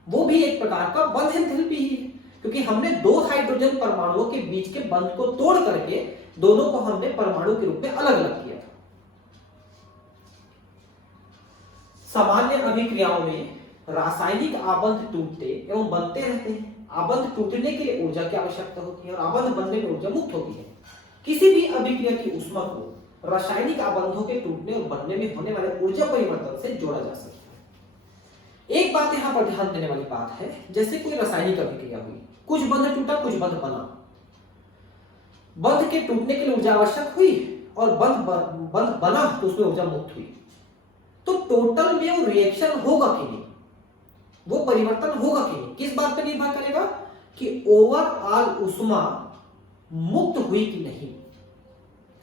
वो भी एक प्रकार का बंध एंथैल्पी ही है, क्योंकि हमने दो हाइड्रोजन परमाणुओं के बीच के बंध को तोड़ करके दोनों को हमने परमाणु के रूप में अलग अलग किया था। सामान्य अभिक्रियाओं में रासायनिक आबंध टूटते एवं बनते रहते हैं। आबंध टूटने के लिए ऊर्जा की आवश्यकता होती है और आबंध बनने में ऊर्जा मुक्त होती है। किसी भी अभिक्रिया की ऊष्मा को रासायनिक आबंधों के टूटने और बनने में होने वाले ऊर्जा परिवर्तन से जोड़ा जा सकता है। एक बात यहां पर ध्यान देने वाली बात है, जैसे कोई रासायनिक अभिक्रिया हुई, कुछ बंध टूटा, कुछ बंध बना। बंध के टूटने के लिए ऊर्जा आवश्यक हुई और बंध बना तो उसमें ऊर्जा मुक्त हुई। तो टोटल में वो रिएक्शन होगा कि नहीं, वो परिवर्तन होगा कि नहीं, किस बात पर निर्भर करेगा कि ओवरऑल ऊष्मा मुक्त हुई कि नहीं।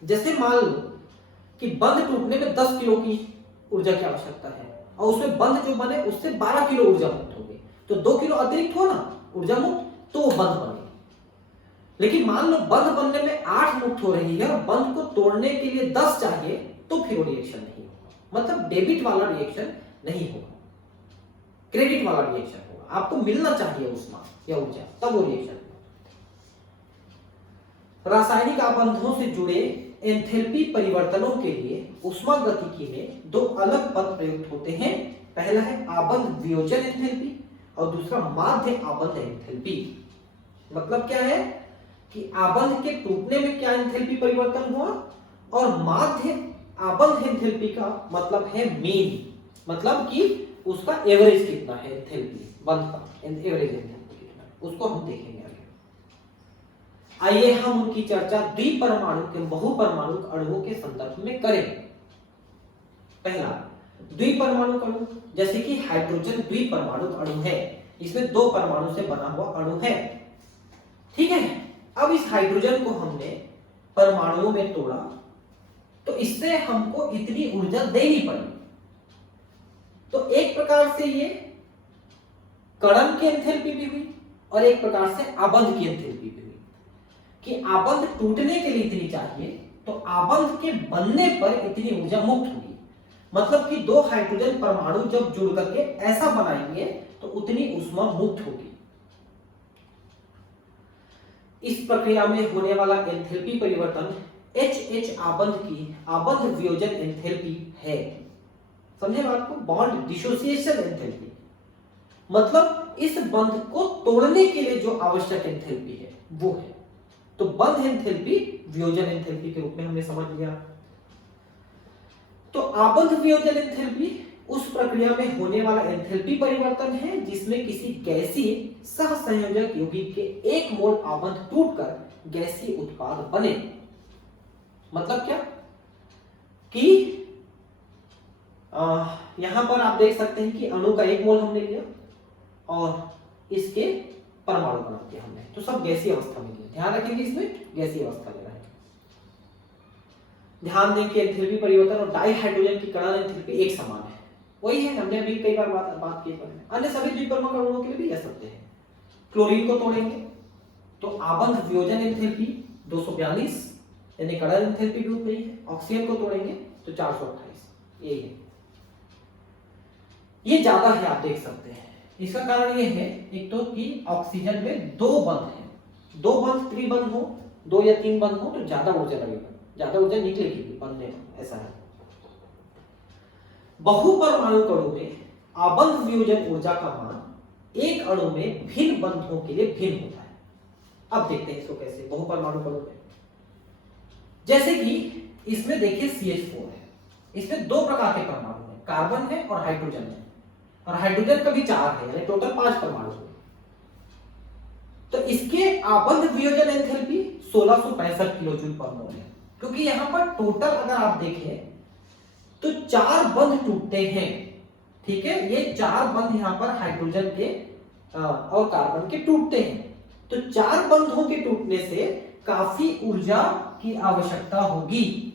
जैसे मान लो कि बंध टूटने में 10 किलो की ऊर्जा की आवश्यकता है और उसमें बंध जो बने उससे 12 किलो ऊर्जा मुक्त हो गई, तो 2 किलो अतिरिक्त हो ना ऊर्जा मुक्त, तो वो बंध बने। लेकिन मान लो बंध बनने में 8 मुक्त हो रही है और बंध को तोड़ने के लिए 10 चाहिए, तो फिर वो रिएक्शन नहीं होगा, मतलब डेबिट वाला रिएक्शन नहीं होगा, क्रेडिट वाला रिएक्शन होगा, आपको मिलना चाहिए ऊष्मा या ऊर्जा, तब वो रिएक्शन होगा। रासायनिक आबंधों से जुड़े एंथैल्पी परिवर्तनों के लिए ऊष्मागतिकी में दो अलग पद प्रयुक्त होते हैं। पहला है आबंध वियोजन एंथैल्पी और दूसरा माध्य आबंध एंथैल्पी। मतलब क्या है कि आबंध के टूटने में क्या एंथैल्पी परिवर्तन हुआ, और माध्य आबंध एंथैल्पी का मतलब है मीन, मतलब कि उसका एवरेज कितना है एंथैल्पी बंध का, एवरेज एंथैल्पी कितना है, उसको हम देखेंगे आगे। आइए हम उनकी चर्चा द्विपरमाणु के बहुपरमाणु अणुओं के संदर्भ में करें। पहला द्विपरमाणु अणु, जैसे कि हाइड्रोजन द्विपरमाणु अणु है, इसमें दो परमाणु से बना हुआ अणु है, ठीक है। अब इस हाइड्रोजन को हमने परमाणुओं में तोड़ा तो इससे हमको इतनी ऊर्जा देनी पड़ी। तो एक प्रकार से ये कणन की एंथैल्पी भी हुई और एक प्रकार से आबंध की एंथैल्पी भी हुई कि आबंध टूटने के लिए इतनी चाहिए तो आबंध के बनने पर इतनी ऊर्जा मुक्त होगी। मतलब कि दो हाइड्रोजन परमाणु जब जुड़ करके ऐसा बनाएंगे तो उतनी ऊष्मा मुक्त होगी। इस प्रक्रिया में होने वाला एंथैल्पी परिवर्तन HH आबंध की आबंध वियोजन एंथैल्पी है। समझे बात को, बॉन्ड डिसोसिएशन एंथैल्पी, मतलब इस बंध को तोड़ने के लिए जो आवश्यक एंथैल्पी है वो है। तो बंध एंथैल्पी वियोजन एंथैल्पी के रूप में हमने समझ लिया। तो आबंध वियोजन एंथैल्पी उस प्रक्रिया में होने वाला एंथैल्पी परिवर्तन है जिसमें किसी गैसीय सहसंयोजक यौगिक के एक मोल आबंध टूटकर गैसीय उत्पाद बने। मतलब क्या कि यहां पर आप देख सकते हैं कि अणु का एक मोल हमने लिया और इसके परमाणु बना दिया हमने, तो सब गैसीय अवस्था में लिया। ध्यान रखेंगे इसमें गैसीय अवस्था में रहेगा। ध्यान दें कि एंथैल्पी परिवर्तन और डाइहाइड्रोजन की कणन एंथैल्पी एक समान है, वही है, हमने अभी कई बार बात की है। अन्य सभी द्विपरमाणु अणुओं के लिए भी यह सत्य है। क्लोरीन को तोड़ेंगे तो आबंध वियोजन एंथैल्पी 242 यानी कणन एंथैल्पी भी उतनी है। ऑक्सीजन को तोड़ेंगे तो 428, यही है। ये ज्यादा है, आप देख सकते हैं। इसका कारण ये है एक तो कि ऑक्सीजन में दो बंध हैं, दो बंध त्रिबंध हो, दो या तीन बंध हो तो ज्यादा ऊर्जा लगेगा, ज्यादा ऊर्जा निकलेगी बनने में, ऐसा है। बहुपरमाणु अणु में आबंध वियोजन ऊर्जा का मान एक अणु में भिन्न बंधों के लिए भिन्न होता है। अब देखते हैं इसको कैसे बहुपरमाणु अणु में। जैसे कि इसमें देखिए CH4 है, इसमें दो प्रकार के परमाणु हैं, कार्बन है और हाइड्रोजन है, और हाइड्रोजन का भी 4 है, यानी टोटल 5 परमाणु है। तो इसके आबंध वियोजन एंथैल्पी 1665 किलोजूल पर मोल है, क्योंकि यहां पर टोटल अगर आप देखें तो 4 बंध टूटते हैं, ठीक है। ये 4 बंध यहां पर हाइड्रोजन के और कार्बन के टूटते हैं। तो 4 बंधों के टूटने से काफी ऊर्जा की आवश्यकता होगी,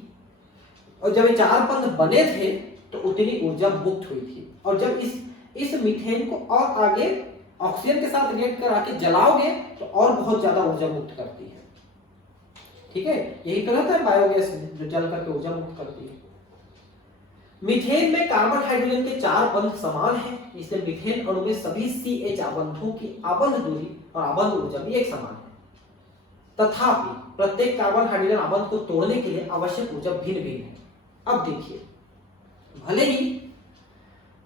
और जब ये 4 बंध बने थे तो उतनी ऊर्जा मुक्त हुई थी। और जब इस मीथेन को और आगे ऑक्सीजन के साथ रिएक्ट करा के जलाओगे तो और बहुत ज्यादा ऊर्जा मुक्त करती है, ठीक है। यही तो रहता है बायोगैस में, जो जल करके ऊर्जा मुक्त करती है। मीथेन में कार्बन हाइड्रोजन के 4 बंध समान हैं, इसलिए मीथेन अणु में सभी CH आबंधों की आबंध दूरी और आबंध ऊर्जा भी एक समान है। तथापि प्रत्येक कार्बन हाइड्रोजन आबंध को तोड़ने के लिए आवश्यक ऊर्जा भिन्न भिन्न है। अब देखिए, भले ही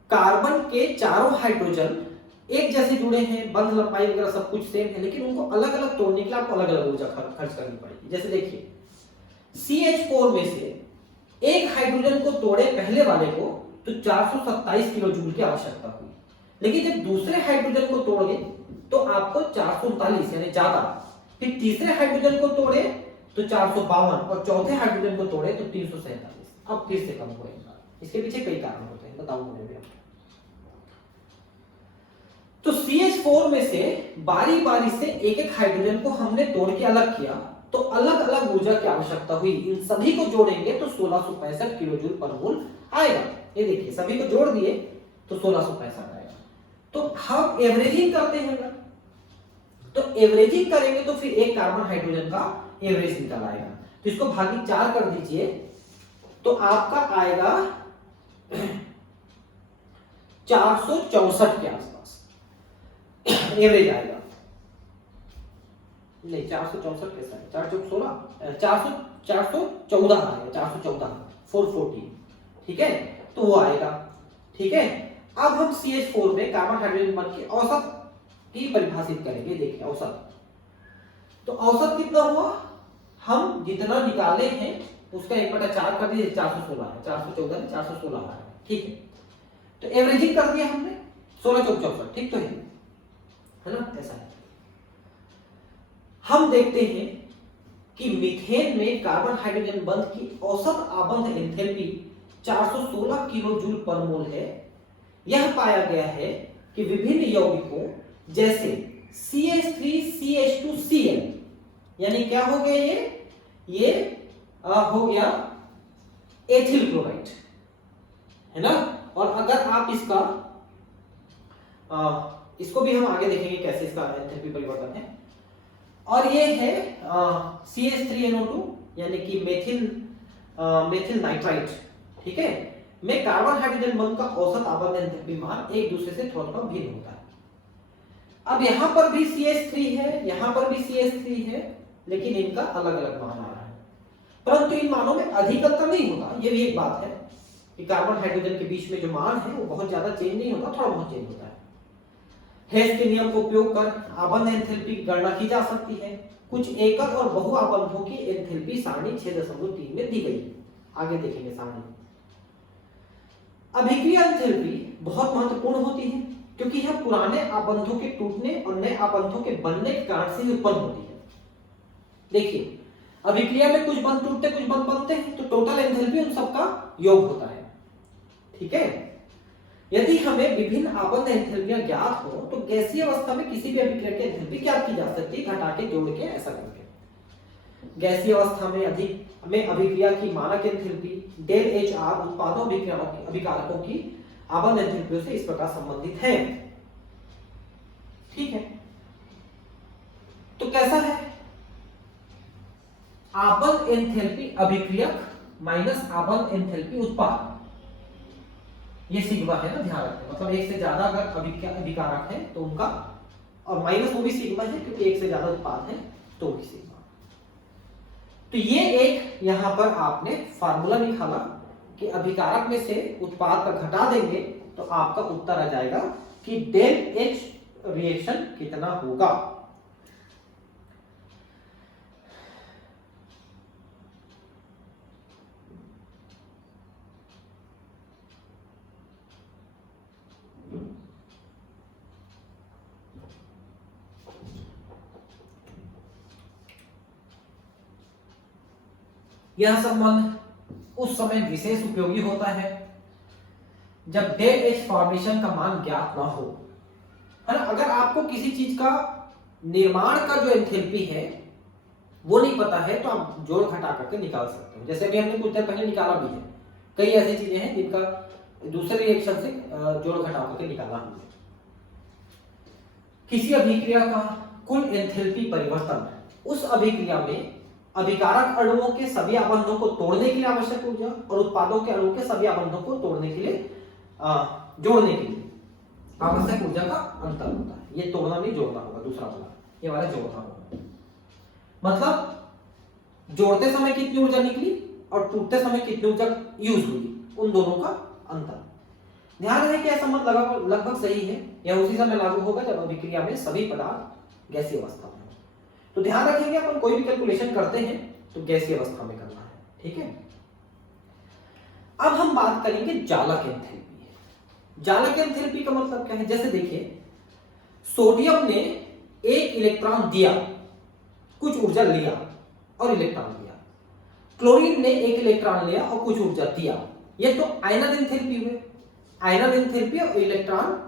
कार्बन के चारों हाइड्रोजन एक जैसे जुड़े हैं, बंध लंबाई वगैरह सब कुछ सेम है, लेकिन उनको अलग अलग तोड़ने के लिए आपको अलग अलग ऊर्जा खर्च करनी पड़ेगी। जैसे देखिए CH4 में से एक हाइड्रोजन को तोड़े पहले वाले को तो 427 किलो जूल की आवश्यकता हुई, लेकिन जब दूसरे हाइड्रोजन को तोड़े तो आपको 439 यानी ज्यादा, फिर तीसरे हाइड्रोजन को तोड़े तो 452 और चौथे हाइड्रोजन को तोड़े तो 347, अब फिर से कम होगा। इसके पीछे कई कारण होते हैं, बताऊंगा मैं। तो CH4 में से बारी बारी से एक एक हाइड्रोजन को हमने तोड़ के अलग किया तो अलग अलग ऊर्जा की आवश्यकता हुई। इन सभी को जोड़ेंगे तो 1665 किलोजूल पर मोल आएगा। ये देखिए सभी को जोड़ दिए तो 1665 आएगा। तो हम एवरेजिंग करते हैं ना, तो एवरेजिंग करेंगे तो फिर एक कार्बन हाइड्रोजन का एवरेज निकल आएगा। तो इसको भागी 4 कर दीजिए तो आपका आएगा 464 के आसपास एवरेज आएगा। नहीं 464 कैसा है, 416 414 आएगा, 414 414, ठीक है, तो वो आएगा। ठीक है, अब हम CH4 में कार्बन हाइड्रोजन बंध की औसत की परिभाषित करेंगे। देखिए औसत, तो औसत कितना हुआ, हम जितना निकाले हैं उसका 1/4 कर दिए, 416 है, 414 है, 416 है, ठीक है, तो एवरेजिंग कर दिया हमने 16 चौक 64, ठीक तो है ना, ऐसा है। हम देखते हैं कि मीथेन में कार्बन हाइड्रोजन बंध की औसत आबंध एंथैल्पी 416 किलो जूल पर मोल है। यह पाया गया है कि विभिन्न यौगिकों जैसे CH3CH2Cl, यानी क्या हो गया ये हो गया एथिल क्लोराइड, है ना। और अगर आप इसको भी हम आगे देखेंगे कैसे इसका एंथैल्पी परिवर्तन है। और ये है CH3NO2 यानी कि मेथिल नाइट्राइट, ठीक है, में कार्बन हाइड्रोजन बंध का औसत आबंध एंथैल्पी मान एक दूसरे से थोड़ा भिन्न होता है। अब यहां पर भी CH3 है, यहां पर भी CH3 है, लेकिन इनका अलग अलग मान आ रहा है, परंतु इन मानों में अधिक अंतर नहीं होता। ये भी एक बात है कि कार्बन हाइड्रोजन के बीच में जो मान है वो बहुत ज्यादा चेंज नहीं होता, थोड़ा बहुत चेंज होता है। हेस के नियम का उपयोग कर आबंध एंथैल्पी की गणना की जा सकती है। कुछ एकल और बहु आबंधों की एंथैल्पी सारणी 6.3 में दी गई है, आगे देखेंगे सारणी। अभिक्रिया एंथैल्पी बहुत महत्वपूर्ण होती है क्योंकि यह पुराने आबंधों के टूटने और नए आबंधों के बनने के कारण से उत्पन्न होती है। देखिए अभिक्रिया में कुछ बंध टूटते कुछ बंध बनते हैं, तो टोटल एंथैल्पी उन सबका योग होता है, ठीक है। यदि हमें विभिन्न आबंध एंथैल्पियां ज्ञात हो तो गैसीय अवस्था में किसी भी अभिक्रिया की एंथैल्पी ज्ञात की जा सकती है, घटा के जोड़ के ऐसा करके। गैसीय अवस्था में अभिक्रिया की मानक एंथैल्पी ΔHR उत्पादों अभिकारकों की आबंध एंथैल्पियों से इस प्रकार संबंधित है, ठीक है। तो कैसा है आबंध एंथैल्पी अभिक्रियक माइनस आबंध एंथैल्पी उत्पाद, ये सिग्मा है ना, ध्यान रखना, मतलब एक से ज्यादा अगर अभिकारक है तो उनका, और माइनस वो भी सिग्मा है क्योंकि एक से ज्यादा उत्पाद है तो भी सिग्मा। तो ये एक यहां पर आपने फार्मूला निकाला कि अभिकारक में से उत्पाद का घटा देंगे तो आपका उत्तर आ जाएगा कि डेल एच रिएक्शन कितना होगा। यह संबंध उस समय विशेष उपयोगी होता है जब डेल एच फॉर्मेशन का मान ज्ञात ना हो, है ना। अगर आपको किसी चीज का निर्माण का जो एंथैल्पी है वो नहीं पता है तो आप जोड़ घटा करके निकाल सकते हो, जैसे भी हमने कुछ देर पहले निकाला भी है। कई ऐसी चीजें हैं जिनका दूसरे रिएक्शन से जोड़ घटा करके निकाला हमने। किसी अभिक्रिया का कुल एंथैल्पी परिवर्तन उस अभिक्रिया में अभिकारक अणुओं के सभी आबंधों को तोड़ने के लिए आवश्यक ऊर्जा और उत्पादों के अणुओं के सभी आबंधों को तोड़ने के लिए जोड़ने के लिए आवश्यक ऊर्जा का अंतर होता है। ये तोड़ना नहीं जोड़ना होगा, दूसरा वाला, ये वाला जोड़ना होगा। मतलब जोड़ते समय कितनी ऊर्जा निकली और टूटते समय कितनी ऊर्जा यूज हुई, उन दोनों का अंतर। ध्यान रहे कि यह संबंध लगभग सही है, यह उसी समय लागू होगा जब अभिक्रिया में सभी पदार्थ गैसीय अवस्था में। तो ध्यान रखेंगे अपन कोई भी कैलकुलेशन करते हैं तो गैसीय अवस्था में करना है, ठीक है। अब हम बात करेंगे जालक एंथैल्पी। जालक एंथैल्पी का मतलब क्या है, जैसे देखिए सोडियम ने एक इलेक्ट्रॉन दिया, कुछ ऊर्जा लिया और इलेक्ट्रॉन दिया। क्लोरीन ने एक इलेक्ट्रॉन लिया और कुछ ऊर्जा दिया। ये तो आयनन एंथैल्पी हुए, आयनन एंथैल्पी और इलेक्ट्रॉन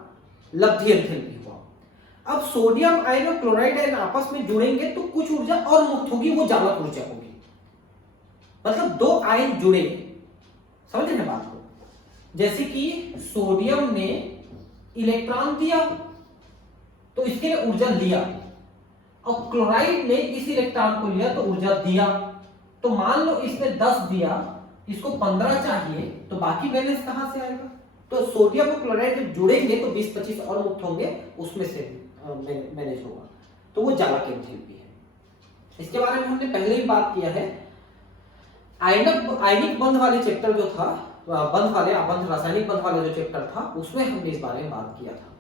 लब्धि एंथैल्पी हुआ। अब सोडियम आयन और क्लोराइड आयन आपस में जुड़ेंगे तो कुछ ऊर्जा और मुक्त होगी, वो जालक ऊर्जा होगी। मतलब दो आयन जुड़े, समझ रहे हैं बात को। जैसे कि सोडियम ने इलेक्ट्रॉन दिया तो इसके लिए ऊर्जा लिया, और क्लोराइड ने इस इलेक्ट्रॉन को लिया तो ऊर्जा दिया। तो मान लो इसने 10 दिया, इसको 15 चाहिए, तो बाकी बैलेंस कहां से आएगा? तो सोडियम और क्लोराइड जब जुड़ेंगे तो 20-25 और मुक्त होंगे, उसमें से मैनेज होगा, तो वो जालक एंथैल्पी है। इसके बारे में हमने पहले ही बात किया है। आयनिक बंध वाले चैप्टर जो था, रासायनिक बंध वाले जो चैप्टर था, उसमें हमने इस बारे में बात किया था।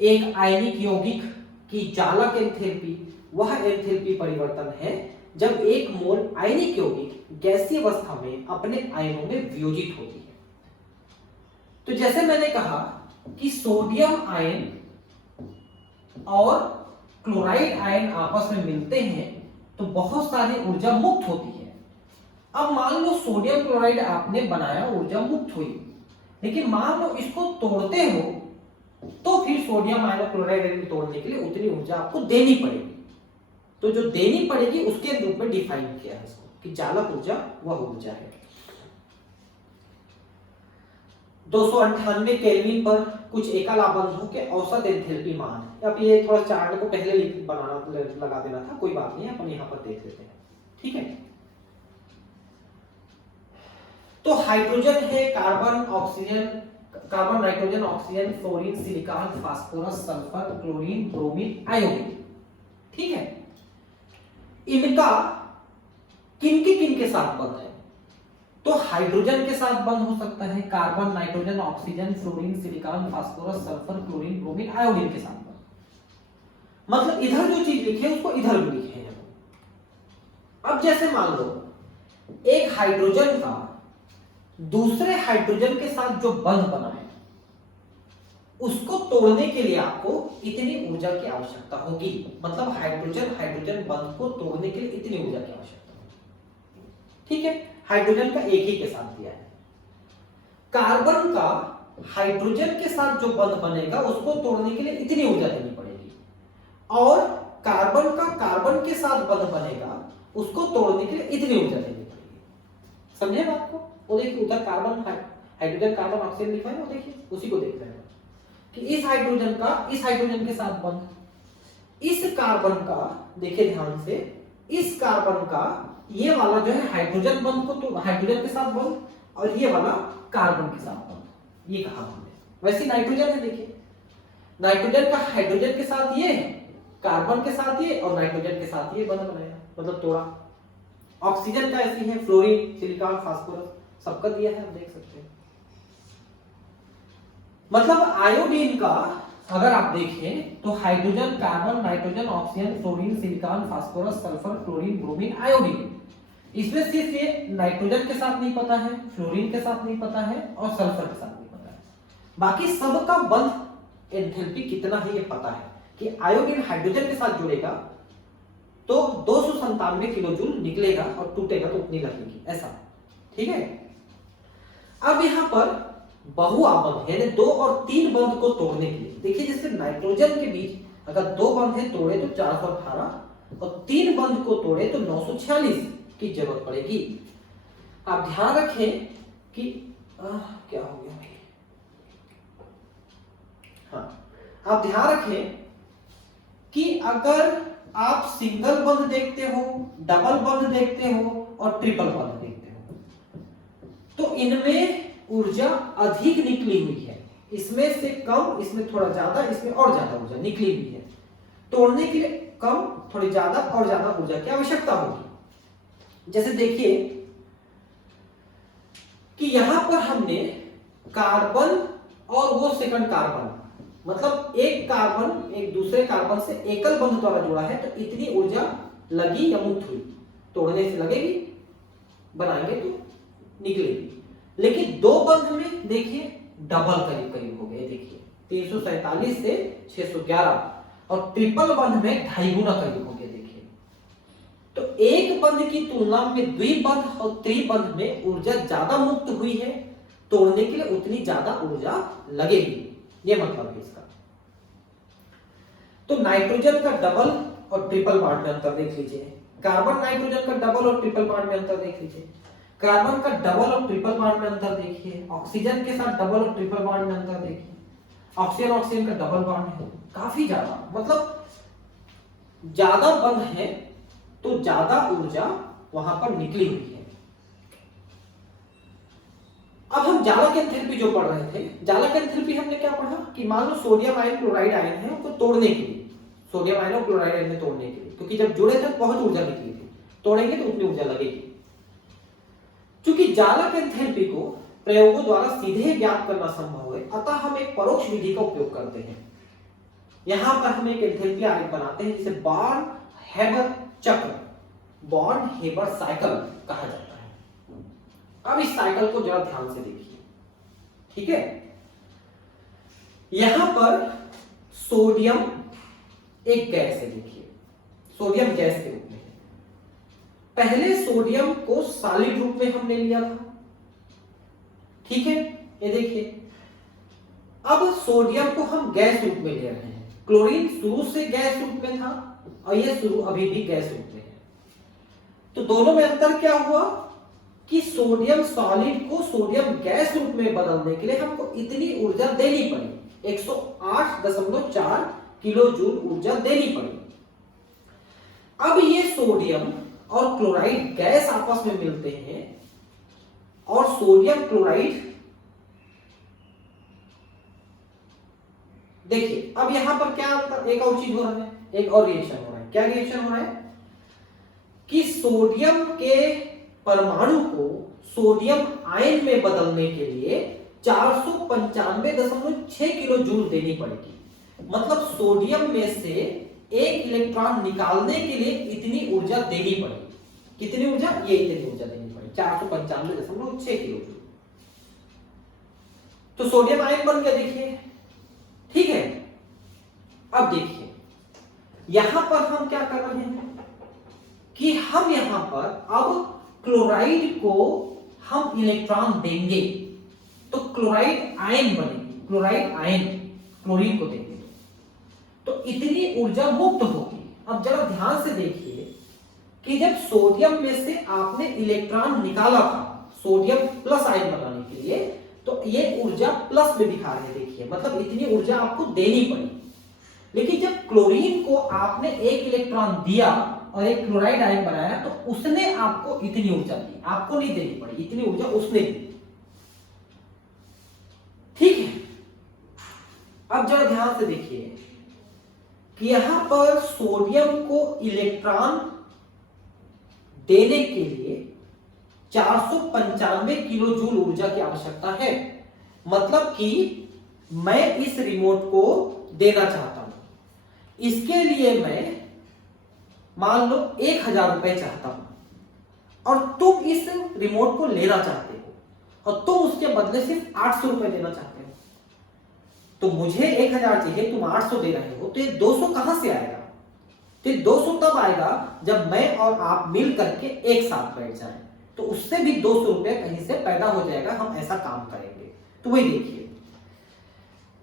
एक आयनिक यौगिक की जालक एंथैल्पी वह एंथैल्पी परिवर्तन है जब एक मोल आयनिक यौगिक गैसीय अवस्था में अपने आयनों में वियोजित होती है। तो जैसे मैंने कहा कि सोडियम आयन और क्लोराइड आयन आपस में मिलते हैं तो बहुत सारी ऊर्जा मुक्त होती है। अब मान लो सोडियम क्लोराइड आपने बनाया, ऊर्जा मुक्त हुई, लेकिन मान लो इसको तोड़ते हो तो फिर सोडियम आयन और क्लोराइड आयन तोड़ने के लिए उतनी ऊर्जा आपको देनी पड़ेगी। तो जो देनी पड़ेगी उसके रूप में डिफाइन किया है इसको कि जालक ऊर्जा वह ऊर्जा है। 298 केल्विन पर कुछ एकल आबंधों के औसत एंथैल्पी मान है। अब ये थोड़ा चार्ट को पहले लगा देना था, कोई बात नहीं, अपन यहां पर देख लेते हैं, ठीक है। तो हाइड्रोजन है, carbon nitrogen oxygen fluorine silicon phosphorus sulphur chlorine bromine iodine, ठीक है। इनका किन के साथ बंध है? तो हाइड्रोजन के साथ बंध हो सकता है, carbon nitrogen oxygen fluorine silicon phosphorus sulphur chlorine bromine iodine के साथ बंध। मतलब इधर जो चीज लिखे है उसको इधर भी लिखे हैं। अब जैसे मान लो एक हाइड्रोजन का दूसरे हाइड्रोजन के साथ जो बंध बना है उसको तोड़ने के लिए आपको इतनी ऊर्जा की आवश्यकता होगी। मतलब हाइड्रोजन बंध को तोड़ने के लिए इतनी ऊर्जा की आवश्यकता होगी, ठीक है। हाइड्रोजन का एक ही के साथ दिया है। कार्बन का हाइड्रोजन के साथ जो बंध बनेगा उसको तोड़ने के लिए इतनी ऊर्जा देनी पड़ेगी, और कार्बन का कार्बन के साथ बंध बनेगा उसको तोड़ने के लिए इतनी ऊर्जा देनी पड़ेगी। समझे बात को? वो देखिए उधर कार्बन हाइड्रोजन कार्बन ऑक्सीजन लिखा है, वो देखिए उसी को देख रहे हैं कि इस हाइड्रोजन के साथ बंध, इस कार्बन का देखिए ध्यान से, इस कार्बन का ये वाला जो है हाइड्रोजन बंध को तो हाइड्रोजन के साथ बंध, और ये वाला कार्बन के साथ बंध, ये कहा हमने। वैसे नाइट्रोजन है, देखिए नाइट्रोजन का हाइड्रोजन के साथ ये, कार्बन के साथ ये, और नाइट्रोजन के साथ ये बंध बनाया, मतलब तोड़ा। ऑक्सीजन का ऐसी है, फ्लोरीन सिलिकॉन फास्फोरस सबका दिया है, आप देख सकते हैं। मतलब आयोडीन का अगर आप देखें तो hydrogen carbon nitrogen oxygen fluorine silicon phosphorus sulphur chlorine bromine iodine, इसमें सिर्फ ये नाइट्रोजन के साथ नहीं पता है, फ्लोरीन के साथ नहीं पता है, और सल्फर के साथ नहीं पता है। बाकी सबका बंध एंथैल्पी कितना है ये पता है कि आयोडीन हाइड्रोजन के साथ जुड़ेगा तो 297 किलो जूल निकलेगा और टूटेगा तो उतनी लगेगी, ऐसा, ठीक है। अब यहां पर बहुआबंध यानी 2 और 3 बंध को तोड़ने के लिए देखिए, जैसे नाइट्रोजन के बीच अगर 2 बंध है तोड़े तो 418 और 3 बंध को तोड़े तो 946 की जरूरत पड़ेगी। आप ध्यान रखें कि क्या हो गया, हाँ, आप ध्यान रखें कि अगर आप सिंगल बंध देखते हो, डबल बंध देखते हो और ट्रिपल बंध देखते हो तो इनमें ऊर्जा अधिक निकली हुई है, इसमें से कम, इसमें थोड़ा ज्यादा, इसमें और ज्यादा ऊर्जा निकली हुई है। तोड़ने के लिए कम, थोड़ी ज्यादा और ज्यादा ऊर्जा की आवश्यकता होगी। जैसे देखिए कि यहां पर हमने कार्बन और वो सेकंड कार्बन, मतलब एक कार्बन एक दूसरे कार्बन से एकल बंध द्वारा जुड़ा है तो इतनी ऊर्जा लगी या मुक्त हुई, तोड़ने से लगेगी, बनाएंगे तो निकलेगी। लेकिन 2 बंध में देखिए डबल करीब करीब हो गए, देखिए 347 से 611, और ट्रिपल बंध में 2.5 गुना करीब हो गए, देखिए। तो एक बंध की तुलना में द्विबंध और त्रिबंध में ऊर्जा ज्यादा मुक्त हुई है, तोड़ने के लिए उतनी ज्यादा ऊर्जा लगेगी, ये मतलब है इसका। तो नाइट्रोजन का डबल और ट्रिपल पार्ट में अंतर देख लीजिए, कार्बन नाइट्रोजन का डबल और ट्रिपल पार्ट में अंतर देख लीजिए, कार्बन का डबल और ट्रिपल पार्ट में अंतर देखिए, ऑक्सीजन के साथ डबल और ट्रिपल पार्ट में अंतर देखिए, ऑक्सीजन का डबल बॉन्ड है, काफी ज्यादा, मतलब ज्यादा बंध है तो ज्यादा ऊर्जा वहां पर निकली हुई है। अब हम जालक एंथैल्पी जो पढ़ रहे थे, जालक एंथैल्पी हमने क्या पढ़ा कि मान लो सोडियम आयन क्लोराइड आयन है, उनको तोड़ने के लिए, सोडियम आयन और क्लोराइड आयन में तोड़ने के लिए, क्योंकि जब जुड़े थे बहुत ऊर्जा निकली थी, तोड़ेंगे तो उतनी ऊर्जा लगेगी। क्योंकि जालक एंथैल्पी को प्रयोगों द्वारा सीधे ज्ञात करना संभव है, अतः हम एक परोक्ष विधि का उपयोग करते हैं। यहां पर हम एक एंथैल्पी आरेख बनाते हैं जिसे बॉर्न हेबर चक्र, बॉर्न हेबर साइकिल कहा जाता है। अब इस साइकिल को जरा ध्यान से देखिए, ठीक है। यहां पर सोडियम एक गैस है, देखिए सोडियम गैस के रूप में है। पहले सोडियम को सॉलिड रूप में हमने लिया था, ठीक है, ये देखिए। अब सोडियम को हम गैस रूप में ले रहे हैं। क्लोरीन शुरू से गैस रूप में था और ये शुरू अभी भी गैस रूप में है। तो दोनों में अंतर क्या हुआ कि सोडियम सॉलिड को सोडियम गैस रूप में बदलने के लिए हमको इतनी ऊर्जा देनी पड़ी, 108.4 किलो जूल ऊर्जा देनी पड़ी। अब ये सोडियम और क्लोराइड गैस आपस में मिलते हैं और सोडियम क्लोराइड, देखिए अब यहां पर क्या अंतर, एक और चीज हो रहा है, एक और रिएक्शन हो रहा है। क्या रिएक्शन हो रहा है कि सोडियम के परमाणु को सोडियम आयन में बदलने के लिए 495.6 किलो जूल देनी पड़ेगी। मतलब सोडियम में से एक इलेक्ट्रॉन निकालने के लिए इतनी ऊर्जा देनी पड़ेगी। कितनी ऊर्जा? ये इतनी ऊर्जा देनी पड़ेगी, 495.6 किलो जूल। तो सोडियम आयन बन गया, देखिए, ठीक है। अब देखिए यहां पर हम क्या कर रहे हैं कि हम यहां पर अब क्लोराइड को हम इलेक्ट्रॉन देंगे तो क्लोराइड आयन बनेगी, क्लोराइड आयन क्लोरीन को देंगे तो इतनी ऊर्जा मुक्त होगी। अब जरा ध्यान से देखिए कि जब सोडियम में से आपने इलेक्ट्रॉन निकाला था सोडियम प्लस आयन बनाने के लिए, तो ये ऊर्जा प्लस में दिखा रहे हैं, देखिए, मतलब इतनी ऊर्जा आपको देनी पड़ी। लेकिन जब क्लोरीन को आपने एक इलेक्ट्रॉन दिया और एक क्लोराइड आयन बनाया तो उसने आपको इतनी ऊर्जा दी, आपको नहीं देनी पड़ी, इतनी ऊर्जा उसने दी, ठीक है। अब जरा ध्यान से देखिए कि यहां पर सोडियम को इलेक्ट्रॉन देने के लिए 495 किलो जूल ऊर्जा की आवश्यकता है। मतलब कि मैं इस रिमोट को देना चाहता हूं, इसके लिए मैं मान लो 1000 रुपए चाहता हूं और तुम इस रिमोट को लेना चाहते हो और तुम उसके बदले सिर्फ 800 रुपए देना चाहते हो। तो मुझे 1000 चाहिए, तुम 800 दे रहे हो, तो ये 200 कहां से आएगा? तो ये 200 तब आएगा जब मैं और आप मिल करके एक साथ बैठ जाएं, तो उससे भी 200 रुपए कहीं से पैदा हो जाएगा, हम ऐसा काम करेंगे। तो वही देखिए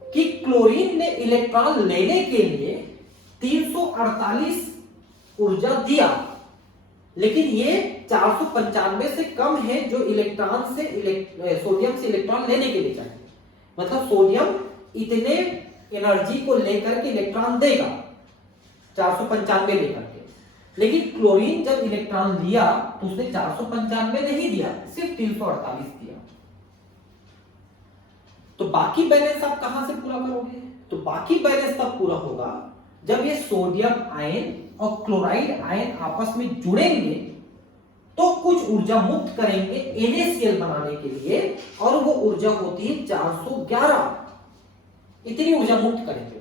कि क्लोरीन ने इलेक्ट्रॉन लेने के लिए 348 ऊर्जा दिया, लेकिन ये 495 से कम है जो इलेक्ट्रॉन से सोडियम से इलेक्ट्रॉन लेने के लिए चाहिए। मतलब सोडियम इतने एनर्जी को लेकर के इलेक्ट्रॉन देगा 495 लेकर के, लेकिन क्लोरीन जब इलेक्ट्रॉन लिया तो उसने 495 नहीं दिया, सिर्फ 348 दिया। तो बाकी बैलेंस आप कहां से पूरा करोगे? तो बाकी बैलेंस तब पूरा होगा जब ये सोडियम आयन और क्लोराइड आयन आपस में जुड़ेंगे तो कुछ ऊर्जा मुक्त करेंगे NaCl बनाने के लिए, और वो ऊर्जा होती है 411, इतनी ऊर्जा मुक्त करेंगे।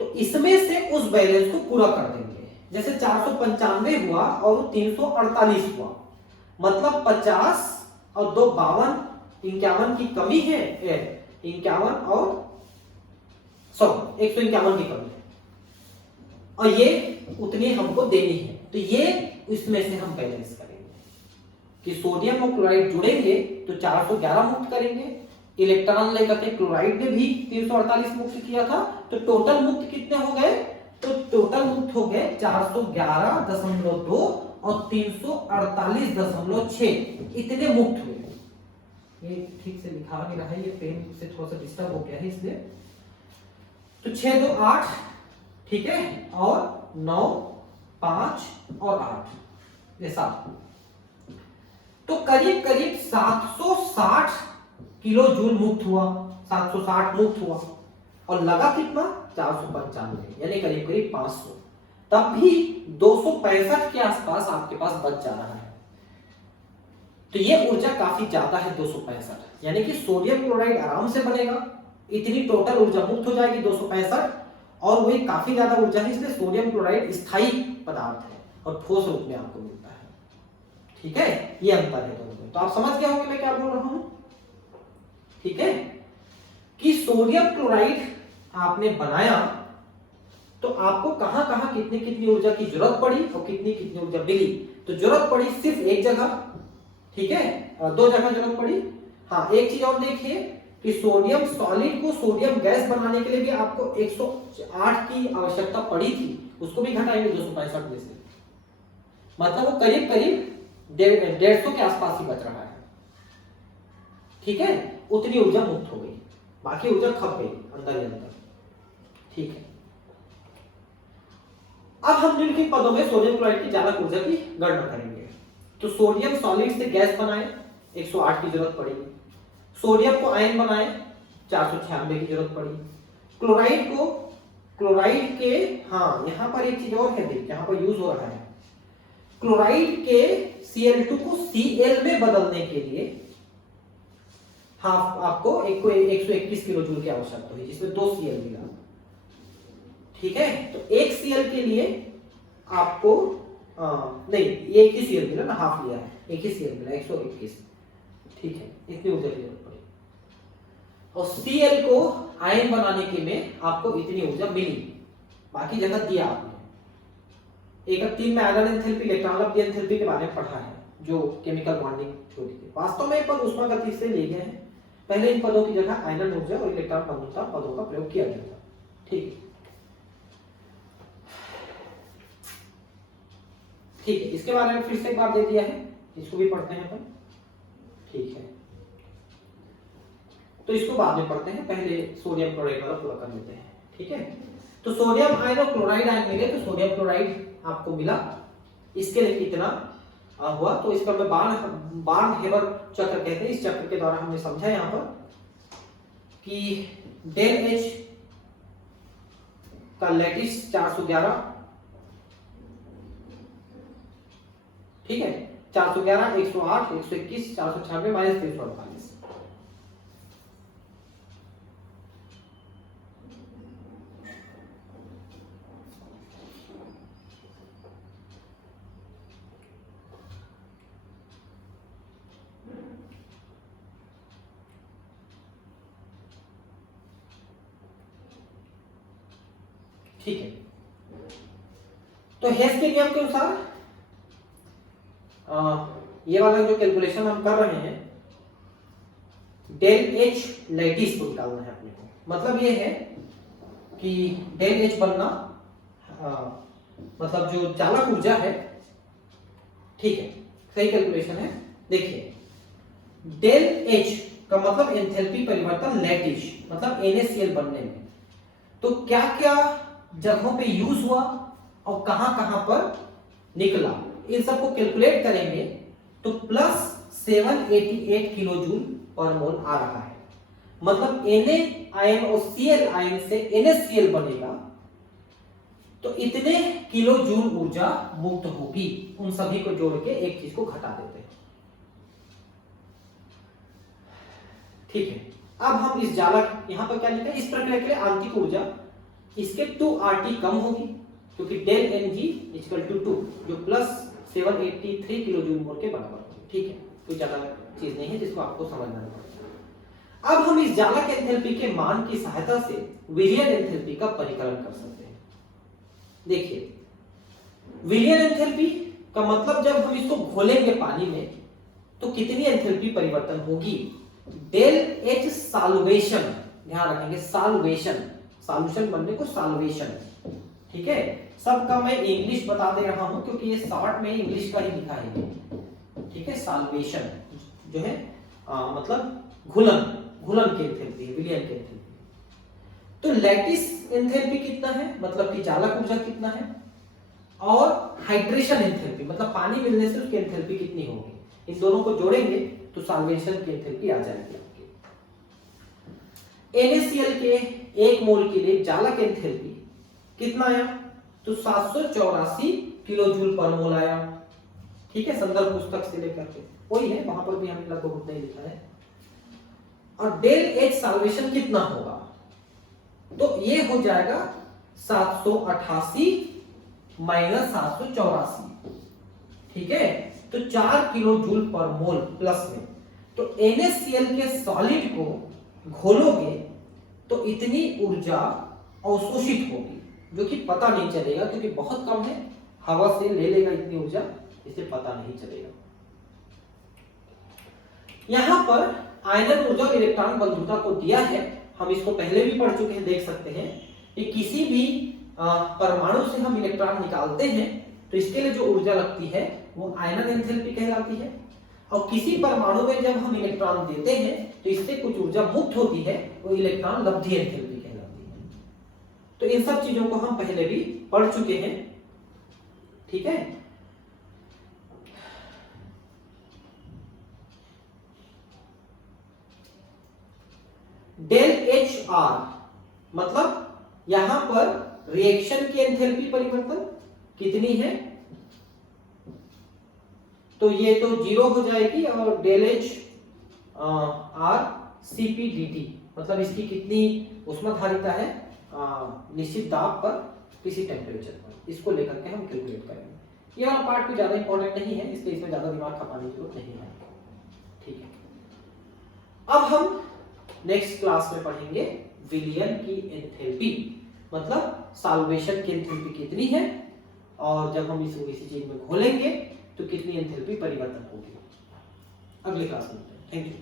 तो इसमें से उस बैलेंस को पूरा कर देंगे। जैसे 495 हुआ और 348 हुआ, मतलब 50 और 2 52, 51 की कमी है, 51 और 151 की कमी है, और ये उतनी हमको देनी है। तो ये इसमें से हम बैलेंस करेंगे कि सोडियम और क्लोराइड जुड़ेंगे तो 411 मुक्त करेंगे, इलेक्ट्रॉन लेकर के क्लोराइड ने भी 348 मुक्त किया था, तो टोटल मुक्त कितने हो गए? तो टोटल मुक्त हो गए 411.2 और 348.6, इतने मुक्त हुए। ये ठीक से लिखा नहीं रहा है, ये पेन से थोड़ा सा डिस्टर्ब हो गया है इसलिए। तो 6 2 8, ठीक है, और 9 5 और 8, ये 7। तो करीब करीब 760 किलो जूल मुक्त हुआ, 760 मुक्त हुआ, और लगा कितना 495, यानी करीब करीब 500। तब भी 265 के आसपास आपके पास बच जा रहा है। तो ये ऊर्जा काफी ज्यादा है 265, यानी कि सोडियम क्लोराइड आराम से बनेगा, इतनी टोटल ऊर्जा मुक्त हो जाएगी 265, और वही काफी ज्यादा ऊर्जा है, इसलिए सोडियम क्लोराइड स्थायी पदार्थ है और ठोस रूप में आपको मिलता है। ठीक है, ये अंतर है दोनों में। तो आप समझ गए होंगे मैं क्या बोल रहा हूं। ठीक है, कि सोडियम क्लोराइड आपने बनाया तो आपको कहां कहां कितनी कितनी ऊर्जा की जरूरत पड़ी और कितनी कितनी ऊर्जा मिली। तो जरूरत पड़ी सिर्फ एक जगह, ठीक है, 2 जगह जरूरत पड़ी। हाँ, एक चीज और देखिए कि सोडियम सॉलिड को सोडियम गैस बनाने के लिए भी आपको 108 की आवश्यकता पड़ी थी, उसको भी घटाएंगे 265 में से, मतलब वो करीब करीब 150 के आसपास ही बच रहा है। ठीक है, उतनी ऊर्जा मुक्त हो गई, बाकी ऊर्जा खप गई अंदर ही अंदर। ठीक है, अब हम निम्नलिखित पदों में सोडियम क्लोराइड की चालक ऊर्जा की गणना करेंगे। तो सोडियम सॉलिड से गैस बनाए 108 की जरूरत पड़ेगी, सोडियम को आयन बनाए 496 की जरूरत पड़ी, क्लोराइड के, हाँ यहां पर एक चीज और है, देख यहां पर यूज हो रहा है, क्लोराइड के Cl2 को Cl में बदलने के लिए हाँ आपको 121 किलो जूल की आवश्यकता हुई, जिसमें 2 Cl मिला। ठीक है, तो 1 Cl के लिए आपको नहीं, एक ही Cl मिला ना, हाफ लिया है, एक ही Cl मिला 121। ठीक है, इतनी ऊर्जा की जरूरत पड़ी, और Cl को आयन बनाने के में आपको इतनी ऊर्जा मिली, बाकी जगह दिया आपने। एक 3 में आयरन एंथैल्पी, इलेक्ट्रॉन लब्ध एंथैल्पी के बारे में पढ़ा है, जो केमिकल बॉन्डिंग थ्योरी के वास्तव में पद ऊष्मागतिकी से लिए गए हैं। पहले इन पदों की जगह आयनन ऊर्जा और इलेक्ट्रॉन बंधुता पदों का प्रयोग किया गया था। ठीक है, ठीक है, इसके बारे में फिर से एक बार दे दिया है, इसको भी पढ़ते हैं अपन। ठीक है, तो इसको बाद में पढ़ते हैं, पहले सोडियम क्लोराइड वाला पूरा कर लेते हैं। ठीक है, तो सोडियम आयन और क्लोराइड आयन मिले, तो सोडियम क्लोराइड आपको मिला, इसके लिए कितना हुआ, तो इसका मैं बार्न-हेबर चक्र कहते हैं। इस चक्र के द्वारा हमने समझा यहाँ पर कि डेल H का लैटिस 411, ठीक है, 411, 108, 121, 496 माइनस 348। ठीक है, तो हेस के नियम के अनुसार ये वाला जो कैलकुलेशन हम कर रहे हैं, डेल H लैटिस को निकालना है अपने को। मतलब ये है कि डेल H बनना मतलब जो चालक ऊर्जा है, ठीक है, सही कैलकुलेशन है। देखिए, डेल H का मतलब एंथैल्पी परिवर्तन लैटिस, मतलब NaCl बनने में। तो क्या क्या जगहों पे यूज हुआ और कहां कहां पर निकला, इन सबको कैलकुलेट करेंगे तो प्लस 788 किलो जूल पर मोल आ रहा है। मतलब Na आयन और Cl आयन से NaCl बनेगा, तो इतने किलो जूल ऊर्जा मुक्त होगी। उन सभी को जोड़ के एक चीज को घटा देते हैं। ठीक है, अब हम इस जालक, यहां पर क्या लिखा है, इस प्रक्रिया के लिए आंतरिक ऊर्जा इसके 2RT कम होगी, क्योंकि डेल Ng इक्वल टू 2, जो प्लस 783 किलो जूल मोल के बराबर होगी। ठीक है, कोई ज्यादा चीज नहीं है जिसको आपको समझना है। अब हम इस जालक एंथैल्पी के मान की सहायता से विलियन एंथैल्पी का परिकलन कर सकते हैं। देखिए, विलियन एंथैल्पी का मतलब जब हम इसको घोलेंगे पानी में तो कितनी एंथैल्पी परिवर्तन होगी। डेल H सॉल्वेशन, ध्यान रखेंगे, सॉल्वेशन, सॉल्यूशन बनने को सॉल्वेशन। ठीक है, सबका मैं इंग्लिश बता दे रहा हूं क्योंकि ये शॉर्ट में इंग्लिश का ही लिखा है। ठीक है, सॉल्वेशन जो है मतलब घुलन की एंथैल्पी है, विलियन की एंथैल्पी। तो लैटिस एंथैल्पी कितना है, मतलब कि चालक ऊर्जा कितना है, और हाइड्रेशन एंथैल्पी मतलब पानी मिलने से उसकी एंथैल्पी कितनी होगी। इन दोनों को जोड़ेंगे तो सॉल्वेशन की एंथैल्पी आ जाएगी आपकी। NaCl के 1 मोल के लिए जालक एंथैल्पी कितना आया? तो 784 किलो जूल पर मोल आया। ठीक है, संदर्भ पुस्तक से लेकर के वही है, वहां पर भी हमने लगभग उतना ही लिखा है। और डेल एच सॉल्वेशन कितना होगा? तो ये हो जाएगा 788 माइनस 784। ठीक है, तो 4 किलो जूल पर मोल प्लस में। तो NaCl के सॉलिड को घोलोगे तो इतनी ऊर्जा अवशोषित होगी, जो कि पता नहीं चलेगा क्योंकि बहुत कम है, हवा से ले लेगा इतनी ऊर्जा, इसे पता नहीं चलेगा। यहां पर आयनन ऊर्जा और इलेक्ट्रॉन बंधुता को दिया है, हम इसको पहले भी पढ़ चुके हैं, देख सकते हैं कि किसी भी परमाणु से हम इलेक्ट्रॉन निकालते हैं तो इसके लिए जो ऊर्जा लगती है वो आयनन एंथैल्पी कहलाती है, और किसी परमाणु में जब हम इलेक्ट्रॉन देते हैं तो इससे कुछ ऊर्जा मुक्त होती है, वो इलेक्ट्रॉन लब्धि एंथैल्पी कहलाती है। तो इन सब चीजों को हम पहले भी पढ़ चुके हैं। ठीक है, डेल एच आर मतलब यहां पर रिएक्शन की एंथैल्पी परिवर्तन कितनी है? तो ये तो 0 हो जाएगी, और del H R C P dt मतलब इसकी कितनी ऊष्माधारिता है निश्चित दाब पर किसी टेम्परेचर पर, इसको लेकर के हम कैलकुलेट करेंगे। ये वाला पार्ट भी ज्यादा इंपॉर्टेंट नहीं है, इसलिए इसमें ज्यादा दिमाग खपाने की जरूरत नहीं है। ठीक है, अब हम नेक्स्ट क्लास में पढ़ेंगे विलयन की एंथैल्पी, मतलब सॉल्वेशन की एंथैल्पी कितनी है, और जब हम इसको किसी चीज में घोलेंगे तो कितनी एंथैल्पी परिवर्तन होगी। अगली क्लास में। Thank you.